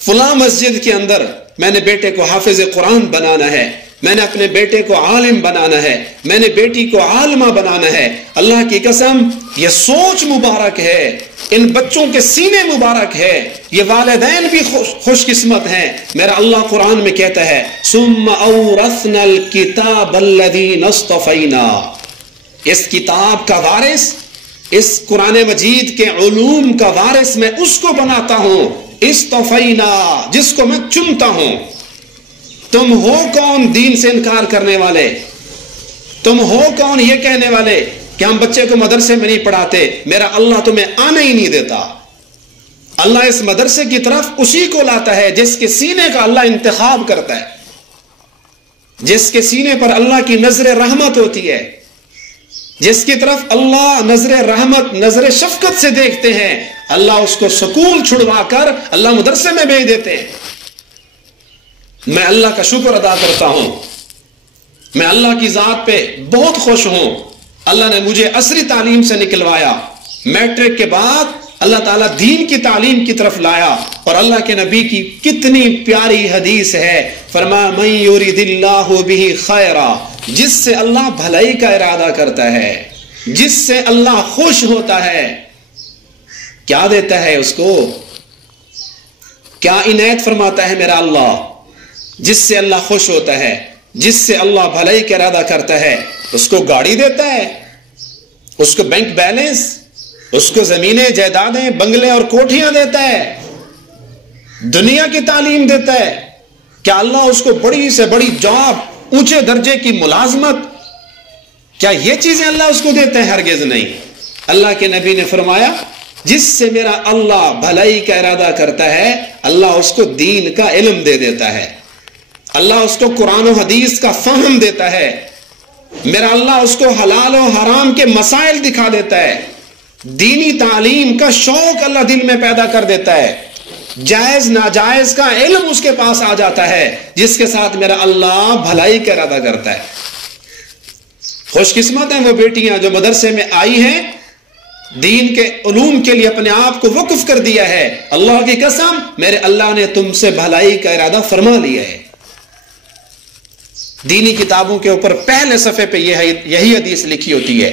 فلاں مسجد کے اندر میں نے بیٹے کو حافظ قرآن بنانا ہے، میں نے اپنے بیٹے کو عالم بنانا ہے، میں نے بیٹی کو عالمہ بنانا ہے۔ اللہ کی قسم یہ سوچ مبارک ہے، ان بچوں کے سینے مبارک ہے، یہ والدین بھی خوش قسمت ہیں۔ میرا اللہ قرآن میں کہتا ہے ثم اورثنا الکتاب الذین اصطفینا، اس کتاب کا وارث، اس قرآن مجید کے علوم کا وارث میں اس کو بناتا ہوں، اصطفینا، جس کو میں چنتا ہوں۔ تم ہو کون دین سے انکار کرنے والے؟ تم ہو کون یہ کہنے والے کہ ہم بچے کو مدرسے میں نہیں پڑھاتے؟ میرا اللہ تمہیں آنے ہی نہیں دیتا۔ اللہ اس مدرسے کی طرف اسی کو لاتا ہے جس کے سینے کا اللہ انتخاب کرتا ہے، جس کے سینے پر اللہ کی نظر رحمت ہوتی ہے، جس کی طرف اللہ نظر رحمت، نظر شفقت سے دیکھتے ہیں، اللہ اس کو سکول چھڑوا کر اللہ مدرسے میں بھیج دیتے ہیں۔ میں اللہ کا شکر ادا کرتا ہوں، میں اللہ کی ذات پہ بہت خوش ہوں۔ اللہ نے مجھے عصری تعلیم سے نکلوایا، میٹرک کے بعد اللہ تعالیٰ دین کی تعلیم کی طرف لایا، اور اللہ کے نبی کی کتنی پیاری حدیث ہے، فرمایا من یرید اللہ بہ خیرا، جس سے اللہ بھلائی کا ارادہ کرتا ہے، جس سے اللہ خوش ہوتا ہے، کیا دیتا ہے اس کو؟ کیا عنایت فرماتا ہے میرا اللہ؟ جس سے اللہ خوش ہوتا ہے، جس سے اللہ بھلائی کا ارادہ کرتا ہے، اس کو گاڑی دیتا ہے، اس کو بینک بیلنس، اس کو زمینیں، جائیدادیں، بنگلے اور کوٹھیاں دیتا ہے، دنیا کی تعلیم دیتا ہے۔ کیا اللہ اس کو بڑی سے بڑی جاب، اونچے درجے کی ملازمت، کیا یہ چیزیں اللہ اس کو دیتے ہیں؟ ہرگز نہیں۔ اللہ کے نبی نے فرمایا جس سے میرا اللہ بھلائی کا ارادہ کرتا ہے، اللہ اس کو دین کا علم دے دیتا ہے، اللہ اس کو قرآن و حدیث کا فہم دیتا ہے، میرا اللہ اس کو حلال و حرام کے مسائل دکھا دیتا ہے، دینی تعلیم کا شوق اللہ دل میں پیدا کر دیتا ہے، جائز ناجائز کا علم اس کے پاس آ جاتا ہے، جس کے ساتھ میرا اللہ بھلائی کا ارادہ کرتا ہے۔ خوش قسمت ہیں وہ بیٹیاں جو مدرسے میں آئی ہیں، دین کے علوم کے لیے اپنے آپ کو وقف کر دیا ہے۔ اللہ کی قسم میرے اللہ نے تم سے بھلائی کا ارادہ فرما لیا ہے۔ دینی کتابوں کے اوپر پہلے صفحے پہ یہی حدیث لکھی ہوتی ہے،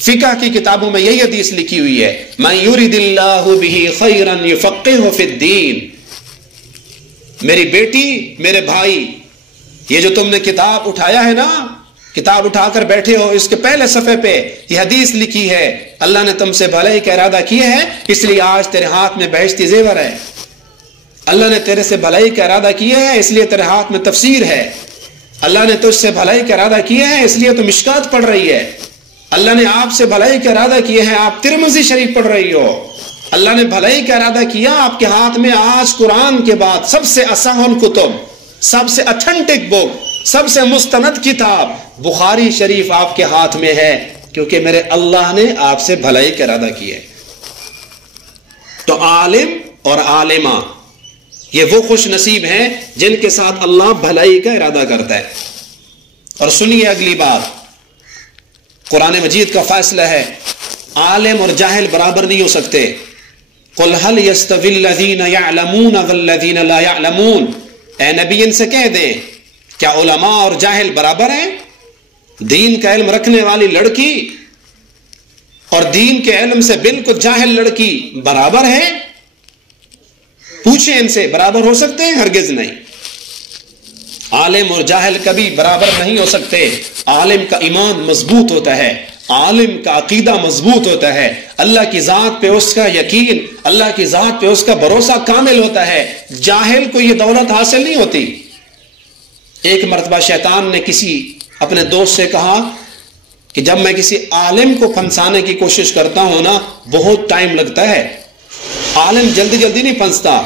فقہ کی کتابوں میں یہی حدیث لکھی ہوئی ہے، من یرید اللہ بہ خیرا یفقہہ فی الدین۔ میری بیٹی، میرے بھائی، یہ جو تم نے کتاب اٹھایا ہے نا، کتاب اٹھا کر بیٹھے ہو، اس کے پہلے صفحے پہ یہ حدیث لکھی ہے، اللہ نے تم سے بھلائی کا ارادہ کیا ہے، اس لیے آج تیرے ہاتھ میں بہشتی زیور ہے، اللہ نے تیرے سے بھلائی کا ارادہ کیا ہے، اس لیے تیرے ہاتھ میں تفسیر ہے، اللہ نے تجھ سے بھلائی کا ارادہ کیا ہے، اس لیے تو مشکات پڑھ رہی ہے، اللہ نے آپ سے بھلائی کا ارادہ کیا ہے، آپ ترمذی شریف پڑھ رہی ہو، اللہ نے بھلائی کا ارادہ کیا، آپ کے ہاتھ میں آج قرآن کے بعد سب سے اصح الکتب، سب سے اتھینٹک بک، سب سے مستند کتاب بخاری شریف آپ کے ہاتھ میں ہے، کیونکہ میرے اللہ نے آپ سے بھلائی کا ارادہ کیا ہے۔ تو عالم اور عالمہ یہ وہ خوش نصیب ہیں جن کے ساتھ اللہ بھلائی کا ارادہ کرتا ہے۔ اور سنیے اگلی بات، قرآن مجید کا فیصلہ ہے، عالم اور جاہل برابر نہیں ہو سکتے۔ قل هل يستوي الذين يعلمون والذين لا يعلمون، اے نبی ان سے کہہ دیں کیا علماء اور جاہل برابر ہیں؟ دین کا علم رکھنے والی لڑکی اور دین کے علم سے بالکل جاہل لڑکی برابر ہے؟ پوچھیں ان سے، برابر ہو سکتے ہیں؟ ہرگز نہیں۔ عالم اور جاہل کبھی برابر نہیں ہو سکتے۔ عالم کا ایمان مضبوط ہوتا ہے، عالم کا عقیدہ مضبوط ہوتا ہے، اللہ کی ذات پہ اس کا یقین، اللہ کی ذات پہ اس کا بھروسہ کامل ہوتا ہے۔ جاہل کو یہ دولت حاصل نہیں ہوتی۔ ایک مرتبہ شیطان نے کسی اپنے دوست سے کہا کہ جب میں کسی عالم کو پھنسانے کی کوشش کرتا ہوں نا بہت ٹائم لگتا ہے، عالم جلدی جلدی نہیں پھنستا،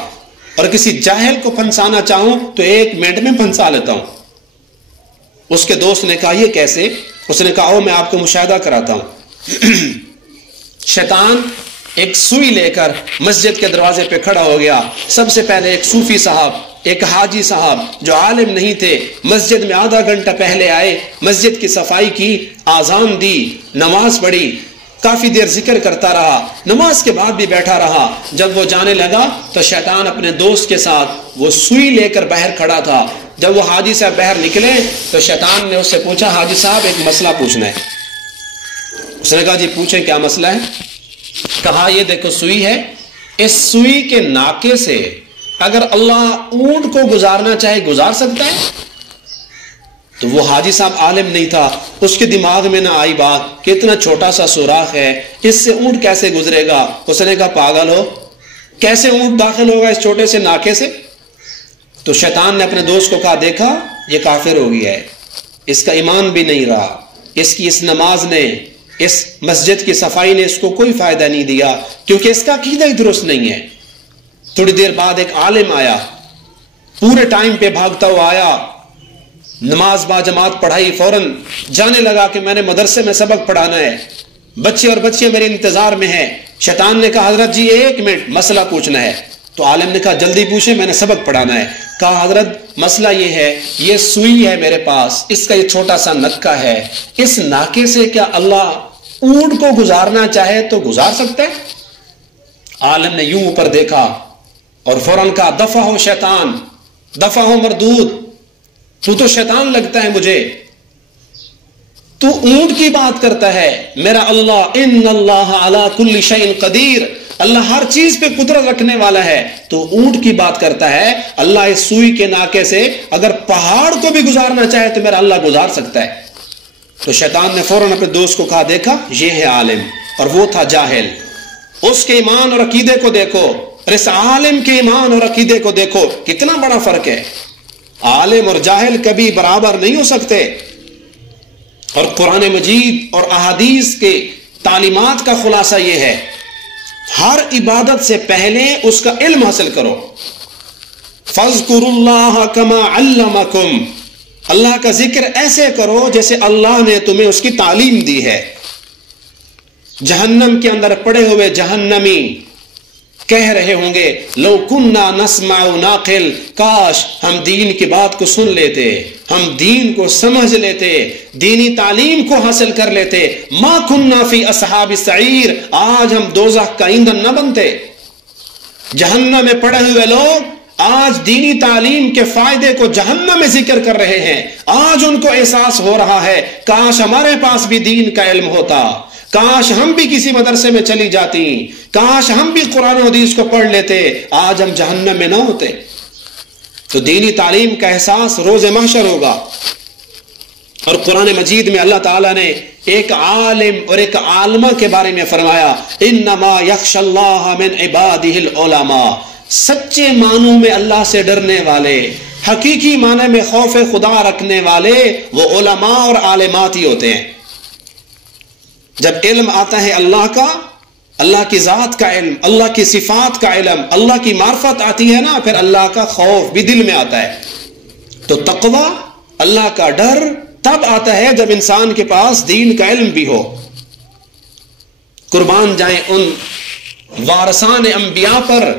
اور کسی جاہل کو پھنسانا چاہوں تو 1 منٹ میں پھنسا لیتا ہوں۔ اس کے دوست نے کہا یہ کیسے؟ اس نے کہا میں آپ کو مشاہدہ کراتا ہوں۔ شیطان ایک سوئی لے کر مسجد کے دروازے پہ کھڑا ہو گیا۔ سب سے پہلے ایک صوفی صاحب، ایک حاجی صاحب جو عالم نہیں تھے، مسجد میں آدھا گھنٹہ پہلے آئے، مسجد کی صفائی کی، آذان دی، نماز پڑھی، کافی دیر ذکر کرتا رہا، نماز کے بعد بھی بیٹھا رہا۔ جب وہ جانے لگا تو شیطان اپنے دوست کے ساتھ وہ سوئی لے کر باہر کھڑا تھا۔ جب وہ حاجی صاحب باہر نکلے تو شیطان نے اس سے پوچھا حاجی صاحب ایک مسئلہ پوچھنا ہے۔ اس نے کہا جی پوچھیں کیا مسئلہ ہے؟ کہا یہ دیکھو سوئی ہے، اس سوئی کے ناکے سے اگر اللہ اونٹ کو گزارنا چاہے گزار سکتا ہے؟ تو وہ حاجی صاحب عالم نہیں تھا، اس کے دماغ میں نہ آئی بات کہ اتنا چھوٹا سا سوراخ ہے، اس سے اونٹ کیسے گزرے گا؟ اس نے کہا پاگل ہو، کیسے اونٹ داخل ہوگا اس چھوٹے سے ناکے سے؟ تو شیطان نے اپنے دوست کو کہا دیکھا یہ کافر ہو گیا ہے، اس کا ایمان بھی نہیں رہا، اس کی اس نماز نے، اس مسجد کی صفائی نے اس کو کوئی فائدہ نہیں دیا، کیونکہ اس کا عقیدہ ہی درست نہیں ہے۔ تھوڑی دیر بعد ایک عالم آیا، پورے ٹائم پہ بھاگتا ہوا آیا، نماز با جماعت پڑھائی، فوراً جانے لگا کہ میں نے مدرسے میں سبق پڑھانا ہے، بچے اور بچیاں میرے انتظار میں ہیں۔ شیطان نے کہا حضرت جی 1 منٹ مسئلہ پوچھنا ہے۔ تو عالم نے کہا جلدی پوچھیں میں نے سبق پڑھانا ہے۔ کہا حضرت مسئلہ یہ ہے، یہ سوئی ہے میرے پاس، اس کا یہ چھوٹا سا نکا ہے، اس ناکے سے کیا اللہ اونٹ کو گزارنا چاہے تو گزار سکتا ہے؟ عالم نے یوں اوپر دیکھا اور فوراً کہا دفع ہو شیطان، دفع ہو مردود، تو شیطان لگتا ہے مجھے، تو اونٹ کی بات کرتا ہے، میرا اللہ ان اللہ علی کل شیء قدیر، اللہ ہر چیز پہ قدرت رکھنے والا ہے، تو اونٹ کی بات کرتا ہے۔ اللہ اس سوئی کے ناکے سے اگر پہاڑ کو بھی گزارنا چاہے تو میرا اللہ گزار سکتا ہے۔ تو شیطان نے فوراً اپنے دوست کو کہا دیکھا یہ ہے عالم اور وہ تھا جاہل، اس کے ایمان اور عقیدے کو دیکھو، اور اس عالم کے ایمان اور عقیدے کو دیکھو، کتنا بڑا فرق ہے۔ عالم اور جاہل کبھی برابر نہیں ہو سکتے۔ اور قرآن مجید اور احادیث کے تعلیمات کا خلاصہ یہ ہے، ہر عبادت سے پہلے اس کا علم حاصل کرو۔ فَاذْكُرُوا اللَّهَ كَمَا عَلَّمَكُمْ، اللہ کا ذکر ایسے کرو جیسے اللہ نے تمہیں اس کی تعلیم دی ہے۔ جہنم کے اندر پڑے ہوئے جہنمی کہہ رہے ہوں گے لو کننا نسمع ناقل، کاش ہم دین کی بات کو سن لیتے، ہم دین کو سمجھ لیتے، دینی تعلیم کو حاصل کر لیتے، ما کننا فی اصحاب السعیر، آج ہم دوزخ کا ایندھن نہ بنتے۔ جہنم میں پڑے ہوئے لوگ آج دینی تعلیم کے فائدے کو جہنم میں ذکر کر رہے ہیں، آج ان کو احساس ہو رہا ہے کاش ہمارے پاس بھی دین کا علم ہوتا، کاش ہم بھی کسی مدرسے میں چلی جاتی، کاش ہم بھی قرآن و حدیث کو پڑھ لیتے، آج ہم جہنم میں نہ ہوتے۔ تو دینی تعلیم کا احساس روز محشر ہوگا۔ اور قرآن مجید میں اللہ تعالیٰ نے ایک عالم اور ایک عالمہ کے بارے میں فرمایا انما یخشی اللہ من عبادہ العلماء، سچے معنوں میں اللہ سے ڈرنے والے، حقیقی معنی میں خوف خدا رکھنے والے وہ علماء اور عالمات ہی ہوتے ہیں۔ جب علم آتا ہے اللہ کا، اللہ کی ذات کا علم، اللہ کی صفات کا علم، اللہ کی معرفت آتی ہے نا، پھر اللہ کا خوف بھی دل میں آتا ہے۔ تو تقوی، اللہ کا ڈر تب آتا ہے جب انسان کے پاس دین کا علم بھی ہو۔ قربان جائیں ان وارثان انبیاء پر،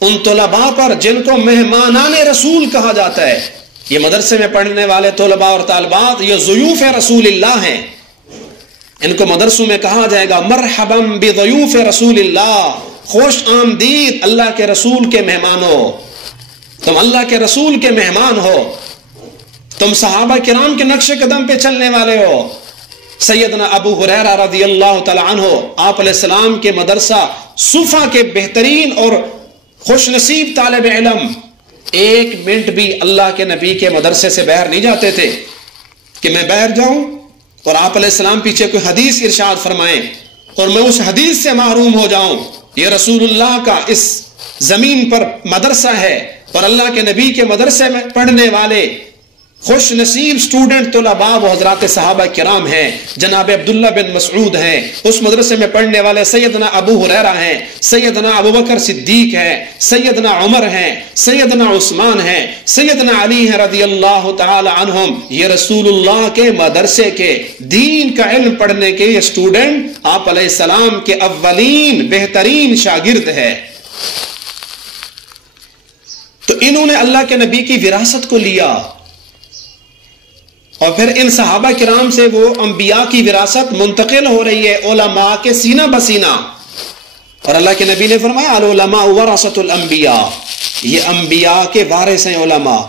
ان طلباء پر جن کو مہمانان رسول کہا جاتا ہے۔ یہ مدرسے میں پڑھنے والے طلباء اور طالبات یہ ضیوف رسول اللہ ہیں، ان کو مدرسوں میں کہا جائے گا مرحبا بضیوف رسول اللہ، خوش آمدید اللہ کے رسول کے مہمانوں، تم اللہ کے رسول کے مہمان ہو، تم صحابہ کرام کے نقش قدم پہ چلنے والے ہو۔ سیدنا ابو ہریرہ رضی اللہ تعالی عنہ آپ علیہ السلام کے مدرسہ صفا کے بہترین اور خوش نصیب طالب علم 1 منٹ بھی اللہ کے نبی کے مدرسے سے باہر نہیں جاتے تھے کہ میں باہر جاؤں اور آپ علیہ السلام پیچھے کوئی حدیث ارشاد فرمائیں اور میں اس حدیث سے محروم ہو جاؤں. یہ رسول اللہ کا اس زمین پر مدرسہ ہے اور اللہ کے نبی کے مدرسے میں پڑھنے والے خوش نصیب اسٹوڈنٹ طلباء و حضرات صحابہ کرام ہیں. جناب عبداللہ بن مسعود ہیں, اس مدرسے میں پڑھنے والے سیدنا ابو ہریرہ ہیں, سیدنا ابو بکر صدیق ہیں, سیدنا عمر ہیں, سیدنا عثمان ہیں, سیدنا علی ہیں رضی اللہ تعالی عنہم. یہ رسول اللہ کے مدرسے کے دین کا علم پڑھنے کے یہ اسٹوڈنٹ آپ علیہ السلام کے اولین بہترین شاگرد ہے. تو انہوں نے اللہ کے نبی کی وراثت کو لیا اور پھر ان صحابہ کرام سے وہ انبیاء کی وراثت منتقل ہو رہی ہے علماء کے سینہ بسینہ. اور اللہ کے نبی نے فرمایا العلماء ورثۃ الانبیاء, یہ انبیاء کے وارث ہیں علماء.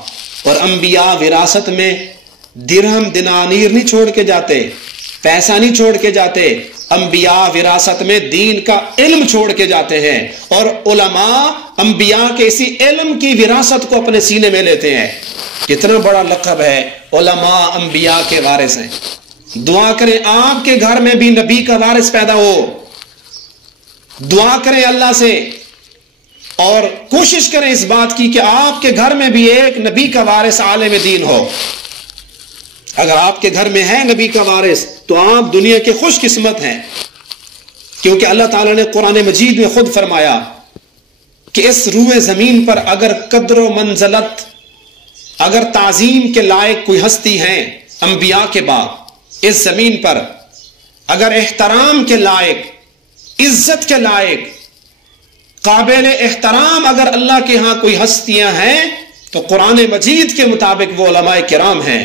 اور انبیاء وراثت میں درہم دنانیر نہیں چھوڑ کے جاتے, پیسہ نہیں چھوڑ کے جاتے. انبیاء وراثت میں دین کا علم چھوڑ کے جاتے ہیں اور علماء انبیاء کے اسی علم کی وراثت کو اپنے سینے میں لیتے ہیں. کتنا بڑا لقب ہے, علماء انبیاء کے وارث ہیں. دعا کریں آپ کے گھر میں بھی نبی کا وارث پیدا ہو, دعا کریں اللہ سے اور کوشش کریں اس بات کی کہ آپ کے گھر میں بھی ایک نبی کا وارث عالم دین ہو. اگر آپ کے گھر میں ہے نبی کا وارث تو آپ دنیا کے خوش قسمت ہیں, کیونکہ اللہ تعالیٰ نے قرآن مجید میں خود فرمایا کہ اس روئے زمین پر اگر قدر و منزلت, اگر تعظیم کے لائق کوئی ہستی ہیں انبیاء کے بعد اس زمین پر, اگر احترام کے لائق, عزت کے لائق, قابل احترام اگر اللہ کے ہاں کوئی ہستیاں ہیں تو قرآن مجید کے مطابق وہ علماء کرام ہیں.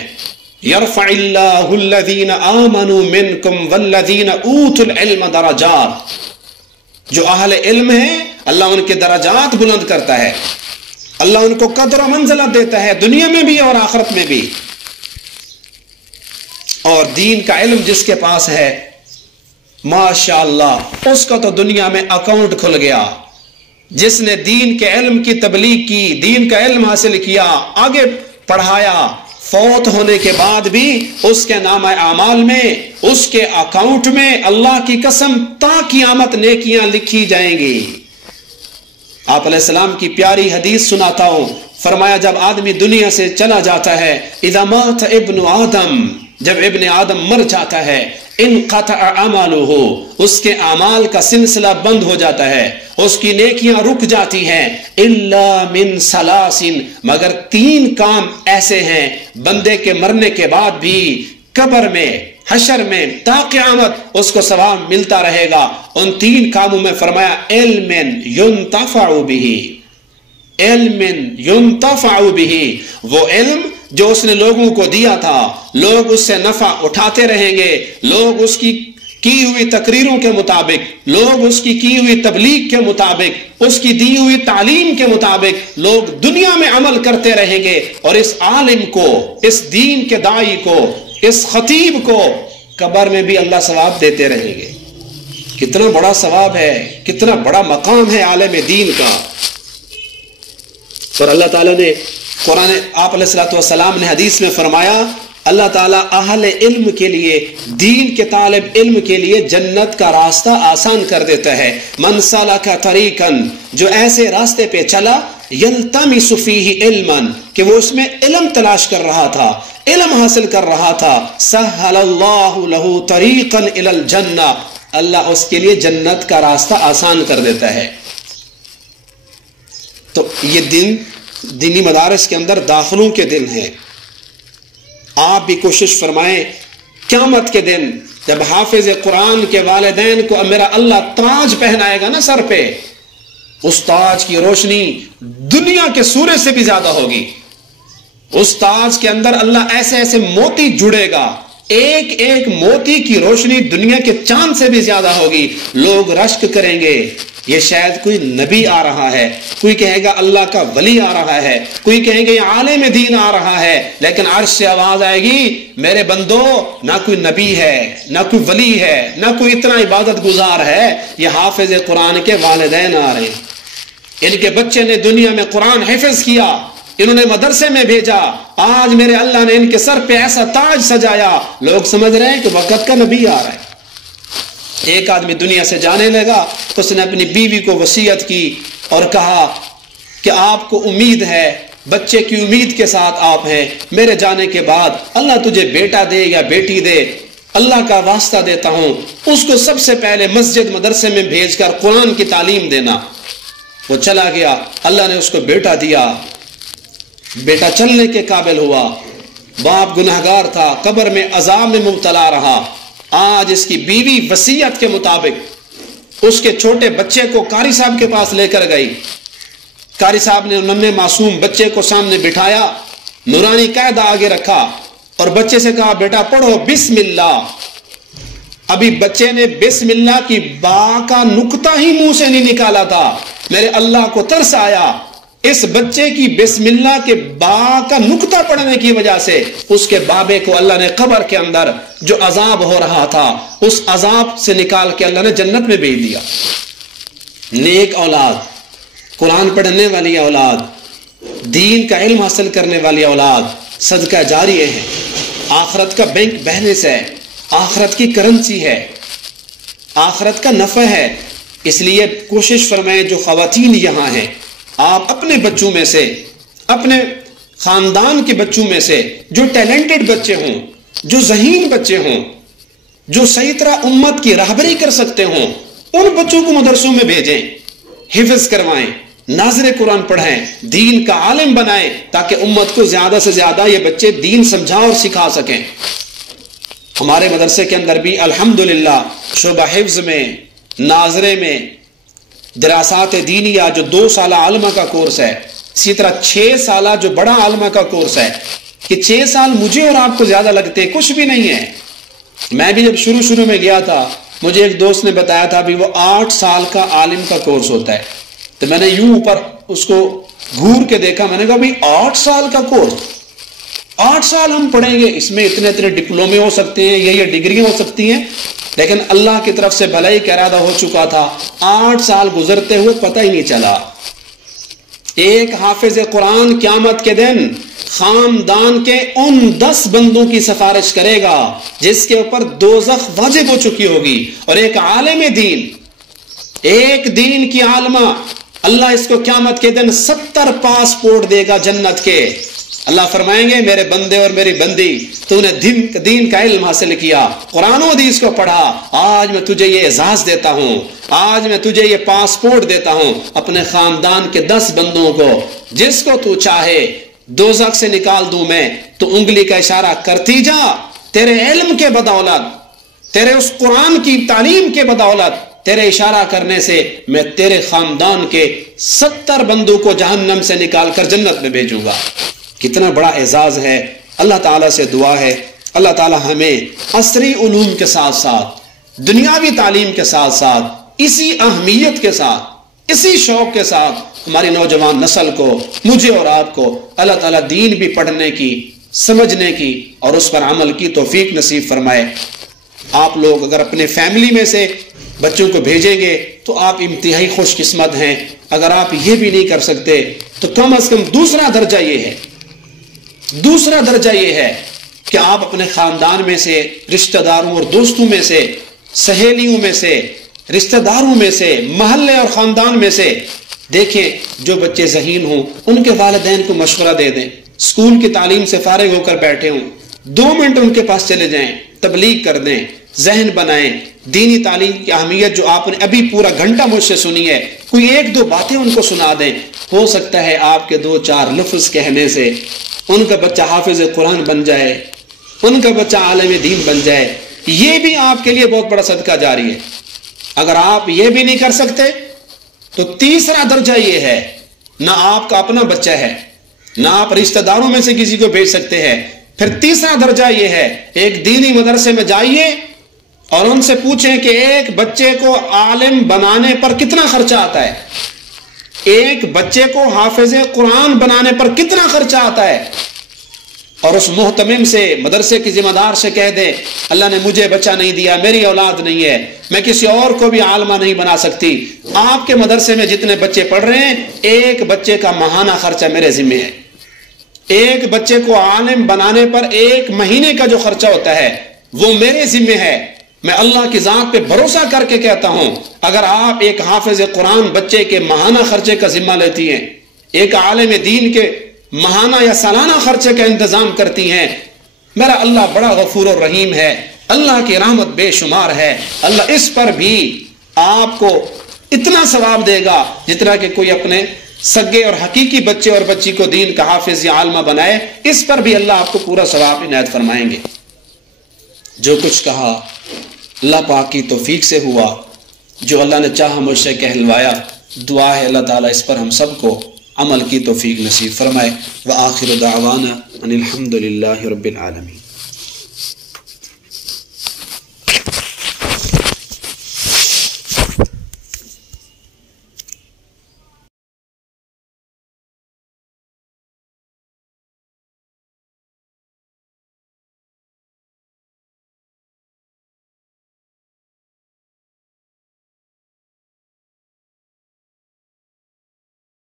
یرفع اللہ الذین آمنوا منکم والذین اوتوا العلم درجات, جو اہل علم ہیں اللہ ان کے درجات بلند کرتا ہے, اللہ ان کو قدر و منزلت دیتا ہے دنیا میں بھی اور آخرت میں بھی. اور دین کا علم جس کے پاس ہے ماشاءاللہ اس کا تو دنیا میں اکاؤنٹ کھل گیا. جس نے دین کے علم کی تبلیغ کی, دین کا علم حاصل کیا, آگے پڑھایا, فوت ہونے کے بعد بھی اس کے نامہ اعمال میں, اس کے اکاؤنٹ میں اللہ کی قسم تا قیامت نیکیاں لکھی جائیں گی. آپ علیہ السلام کی پیاری حدیث سناتا ہوں, فرمایا جب آدمی دنیا سے چلا جاتا ہے, اذا مات ابن آدم, جب ابن آدم مر جاتا ہے, انقطع عملہ, اس کے اعمال کا سلسلہ بند ہو جاتا ہے, اس کی نیکیاں رک جاتی ہیں, الا من ثلاث, مگر 3 کام ایسے ہیں بندے کے مرنے کے بعد بھی قبر میں, حشر میں, تا قیامت اس کو ثواب ملتا رہے گا. ان 3 کاموں میں فرمایا علم ينتفع به, علم ينتفع به, وہ علم جو اس نے لوگوں کو دیا تھا, لوگ اس سے نفع اٹھاتے رہیں گے, لوگ اس کی ہوئی تقریروں کے مطابق, لوگ اس کی ہوئی تبلیغ کے مطابق, اس کی دی ہوئی تعلیم کے مطابق لوگ دنیا میں عمل کرتے رہیں گے, اور اس عالم کو, اس دین کے داعی کو, اس خطیب کو قبر میں بھی اللہ ثواب دیتے رہیں گے. کتنا بڑا ثواب ہے, کتنا بڑا مقام ہے عالم دین کا. اور اللہ تعالیٰ نے قرآن, آپ علیہ الصلوۃ والسلام نے حدیث میں فرمایا اللہ تعالیٰ اہل علم کے لیے, دین کے طالب علم کے لیے جنت کا راستہ آسان کر دیتا ہے. من سلک طریقا, جو ایسے راستے پہ چلا, یلتمس فیہ علما, کہ وہ اس میں علم تلاش کر رہا تھا, علم حاصل کر رہا تھا, سہل اللہ لہ طریقا الی الجنہ, اللہ اس کے لیے جنت کا راستہ آسان کر دیتا ہے. تو یہ دن دینی مدارس کے اندر داخلوں کے دن ہیں. آپ بھی کوشش فرمائیں قیامت کے دن جب حافظ قرآن کے والدین کو میرا اللہ تاج پہنائے گا نا سر پہ, اس تاج کی روشنی دنیا کے سورج سے بھی زیادہ ہوگی. اس تاج کے اندر اللہ ایسے ایسے موتی جڑے گا, ایک ایک موتی کی روشنی دنیا کے چاند سے بھی زیادہ ہوگی. لوگ رشک کریں گے یہ شاید کوئی نبی آ رہا ہے, کوئی کہے گا اللہ کا ولی آ رہا ہے, کوئی کہیں گے یہ عالم دین آ رہا ہے, لیکن عرش سے آواز آئے گی میرے بندو, نہ کوئی نبی ہے, نہ کوئی ولی ہے, نہ کوئی اتنا عبادت گزار ہے, یہ حافظ قرآن کے والدین آ رہے ہیں. ان کے بچے نے دنیا میں قرآن حفظ کیا, انہوں نے مدرسے میں بھیجا، آج میرے اللہ نے ان کے سر پہ ایسا تاج سجایا، لوگ سمجھ رہے ہیں کہ وقت کا نبی آ رہا ہے۔ ایک آدمی دنیا سے جانے لگا تو اس نے اپنی بیوی کو وصیت کی اور کہا کہ آپ کو امید ہے، بچے کی امید کے ساتھ آپ ہیں، میرے جانے کے بعد اللہ تجھے بیٹا دے یا بیٹی دے، اللہ کا واسطہ دیتا ہوں اس کو سب سے پہلے مسجد مدرسے میں بھیج کر قرآن کی تعلیم دینا۔ وہ چلا گیا، اللہ نے اس کو بیٹا دیا، بیٹا چلنے کے قابل ہوا، باپ گنہگار تھا، قبر میں عذاب میں مبتلا رہا۔ آج اس کی بیوی وصیت کے مطابق اس کے چھوٹے بچے کو قاری صاحب کے پاس لے کر گئی۔ قاری صاحب نے ننھے معصوم بچے کو سامنے بٹھایا، نورانی قاعدہ آگے رکھا اور بچے سے کہا بیٹا پڑھو بسم اللہ۔ ابھی بچے نے بسم اللہ کی با کا نقطہ ہی منہ سے نہیں نکالا تھا، میرے اللہ کو ترس آیا، اس بچے کی بسم اللہ کے با کا نقطہ پڑھنے کی وجہ سے اس کے بابے کو اللہ نے قبر کے اندر جو عذاب ہو رہا تھا اس عذاب سے نکال کے اللہ نے جنت میں بھیج دیا۔ نیک اولاد، قرآن پڑھنے والی اولاد، دین کا علم حاصل کرنے والی اولاد صدقہ جاریہ ہے، آخرت کا بینک بیلنس ہے، آخرت کی کرنسی ہے، آخرت کا نفع ہے۔ اس لیے کوشش فرمائیں جو خواتین یہاں ہیں، آپ اپنے بچوں میں سے، اپنے خاندان کے بچوں میں سے جو ٹیلنٹڈ بچے ہوں، جو ذہین بچے ہوں، جو صحیح طرح امت کی رہبری کر سکتے ہوں، ان بچوں کو مدرسوں میں بھیجیں، حفظ کروائیں، ناظر قرآن پڑھائیں، دین کا عالم بنائیں، تاکہ امت کو زیادہ سے زیادہ یہ بچے دین سمجھا اور سکھا سکیں۔ ہمارے مدرسے کے اندر بھی الحمدللہ شعبہ حفظ میں، ناظرے میں، دراسات دینیہ جو 2 سالہ عالمہ کا کورس ہے، اسی طرح 6 سالہ جو بڑا عالمہ کا کورس ہے، کہ 6 سال مجھے اور آپ کو زیادہ لگتے کچھ بھی نہیں ہے۔ میں بھی جب شروع میں گیا تھا، مجھے ایک دوست نے بتایا تھا بھی وہ 8 سال کا عالم کا کورس ہوتا ہے، تو میں نے یوں اوپر اس کو گھور کے دیکھا، میں نے کہا بھی 8 سال کا کورس، 8 سال ہم پڑھیں گے، اس میں اتنے ڈپلومے ہو سکتے ہیں، یہ ڈگریاں ہو سکتی ہیں، لیکن اللہ کی طرف سے بھلائی کا ارادہ ہو چکا تھا، 8 سال گزرتے ہوئے پتہ ہی نہیں چلا۔ ایک حافظ قرآن قیامت کے دن خاندان کے ان 10 بندوں کی سفارش کرے گا جس کے اوپر دوزخ واجب ہو چکی ہوگی، اور ایک عالم دین، ایک دین کی عالمہ، اللہ اس کو قیامت کے دن 70 پاسپورٹ دے گا جنت کے۔ اللہ فرمائیں گے میرے بندے اور میری بندی، تو نے دین کا علم حاصل کیا، قرآن و حدیث کو پڑھا، آج میں تجھے یہ اعزاز دیتا ہوں، آج میں تجھے یہ پاسپورٹ دیتا ہوں، اپنے خاندان کے 10 بندوں کو، جس کو تو چاہے دوزخ سے نکال دوں میں، تو انگلی کا اشارہ کرتی جا، تیرے علم کے بدولت، تیرے اس قرآن کی تعلیم کے بدولت، تیرے اشارہ کرنے سے میں تیرے خاندان کے 70 بندوں کو جہنم سے نکال کر جنت میں بھیجوں گا۔ کتنا بڑا اعزاز ہے۔ اللہ تعالیٰ سے دعا ہے اللہ تعالیٰ ہمیں عصری علوم کے ساتھ ساتھ، دنیاوی تعلیم کے ساتھ ساتھ، اسی اہمیت کے ساتھ، اسی شوق کے ساتھ ہماری نوجوان نسل کو، مجھے اور آپ کو اللہ تعالیٰ دین بھی پڑھنے کی، سمجھنے کی اور اس پر عمل کی توفیق نصیب فرمائے۔ آپ لوگ اگر اپنے فیملی میں سے بچوں کو بھیجیں گے تو آپ انتہائی خوش قسمت ہیں۔ اگر آپ یہ بھی نہیں کر سکتے تو کم از کم دوسرا درجہ یہ ہے کہ آپ اپنے خاندان میں سے، رشتہ داروں اور دوستوں میں سے، سہیلیوں میں سے، رشتہ داروں میں سے، محلے اور خاندان میں سے دیکھیں جو بچے ذہین ہوں ان کے والدین کو مشورہ دے دیں، اسکول کی تعلیم سے فارغ ہو کر بیٹھے ہوں، 2 منٹ ان کے پاس چلے جائیں، تبلیغ کر دیں، ذہن بنائیں، دینی تعلیم کی اہمیت جو آپ نے ابھی پورا گھنٹہ مجھ سے سنی ہے، کوئی 1-2 باتیں ان کو سنا دیں، ہو سکتا ہے آپ کے 2-4 لفظ کہنے سے ان کا بچہ حافظ قرآن بن جائے، ان کا بچہ عالم دین بن جائے۔ یہ بھی آپ کے لیے بہت بڑا صدقہ جاری ہے۔ اگر آپ یہ بھی نہیں کر سکتے تو تیسرا درجہ یہ ہے، نہ آپ کا اپنا بچہ ہے، نہ آپ رشتہ داروں میں سے کسی کو بھیج سکتے ہیں، پھر تیسرا درجہ یہ ہے، ایک دینی مدرسے میں جائیے اور ان سے پوچھیں کہ ایک بچے کو عالم بنانے پر کتنا خرچہ آتا ہے، ایک بچے کو حافظ قرآن بنانے پر کتنا خرچہ آتا ہے، اور اس محتمم سے، مدرسے کی ذمہ دار سے کہہ دیں اللہ نے مجھے بچہ نہیں دیا، میری اولاد نہیں ہے، میں کسی اور کو بھی عالمہ نہیں بنا سکتی، آپ کے مدرسے میں جتنے بچے پڑھ رہے ہیں ایک بچے کا ماہانہ خرچہ میرے ذمہ ہے، ایک بچے کو عالم بنانے پر 1 مہینے کا جو خرچہ ہوتا ہے وہ میرے ذمہ ہے. میں اللہ کی ذات پہ بھروسہ کر کے کہتا ہوں، اگر آپ ایک حافظ قرآن بچے کے ماہانہ خرچے کا ذمہ لیتی ہیں، ایک عالم دین کے ماہانہ یا سالانہ خرچے کا انتظام کرتی ہیں، میرا اللہ بڑا غفور و رحیم ہے، اللہ کی رحمت بے شمار ہے. اللہ اس پر بھی آپ کو اتنا ثواب دے گا جتنا کہ کوئی اپنے سگے اور حقیقی بچے اور بچی کو دین کا حافظ یا عالمہ بنائے، اس پر بھی اللہ آپ کو پورا ثواب عنایت فرمائیں گے. جو کچھ کہا اللہ پاک کی توفیق سے ہوا، جو اللہ نے چاہا مجھ سے کہلوایا. دعا ہے اللہ تعالیٰ اس پر ہم سب کو عمل کی توفیق نصیب فرمائے. وآخر دعوانا ان الحمد للہ رب العالمین.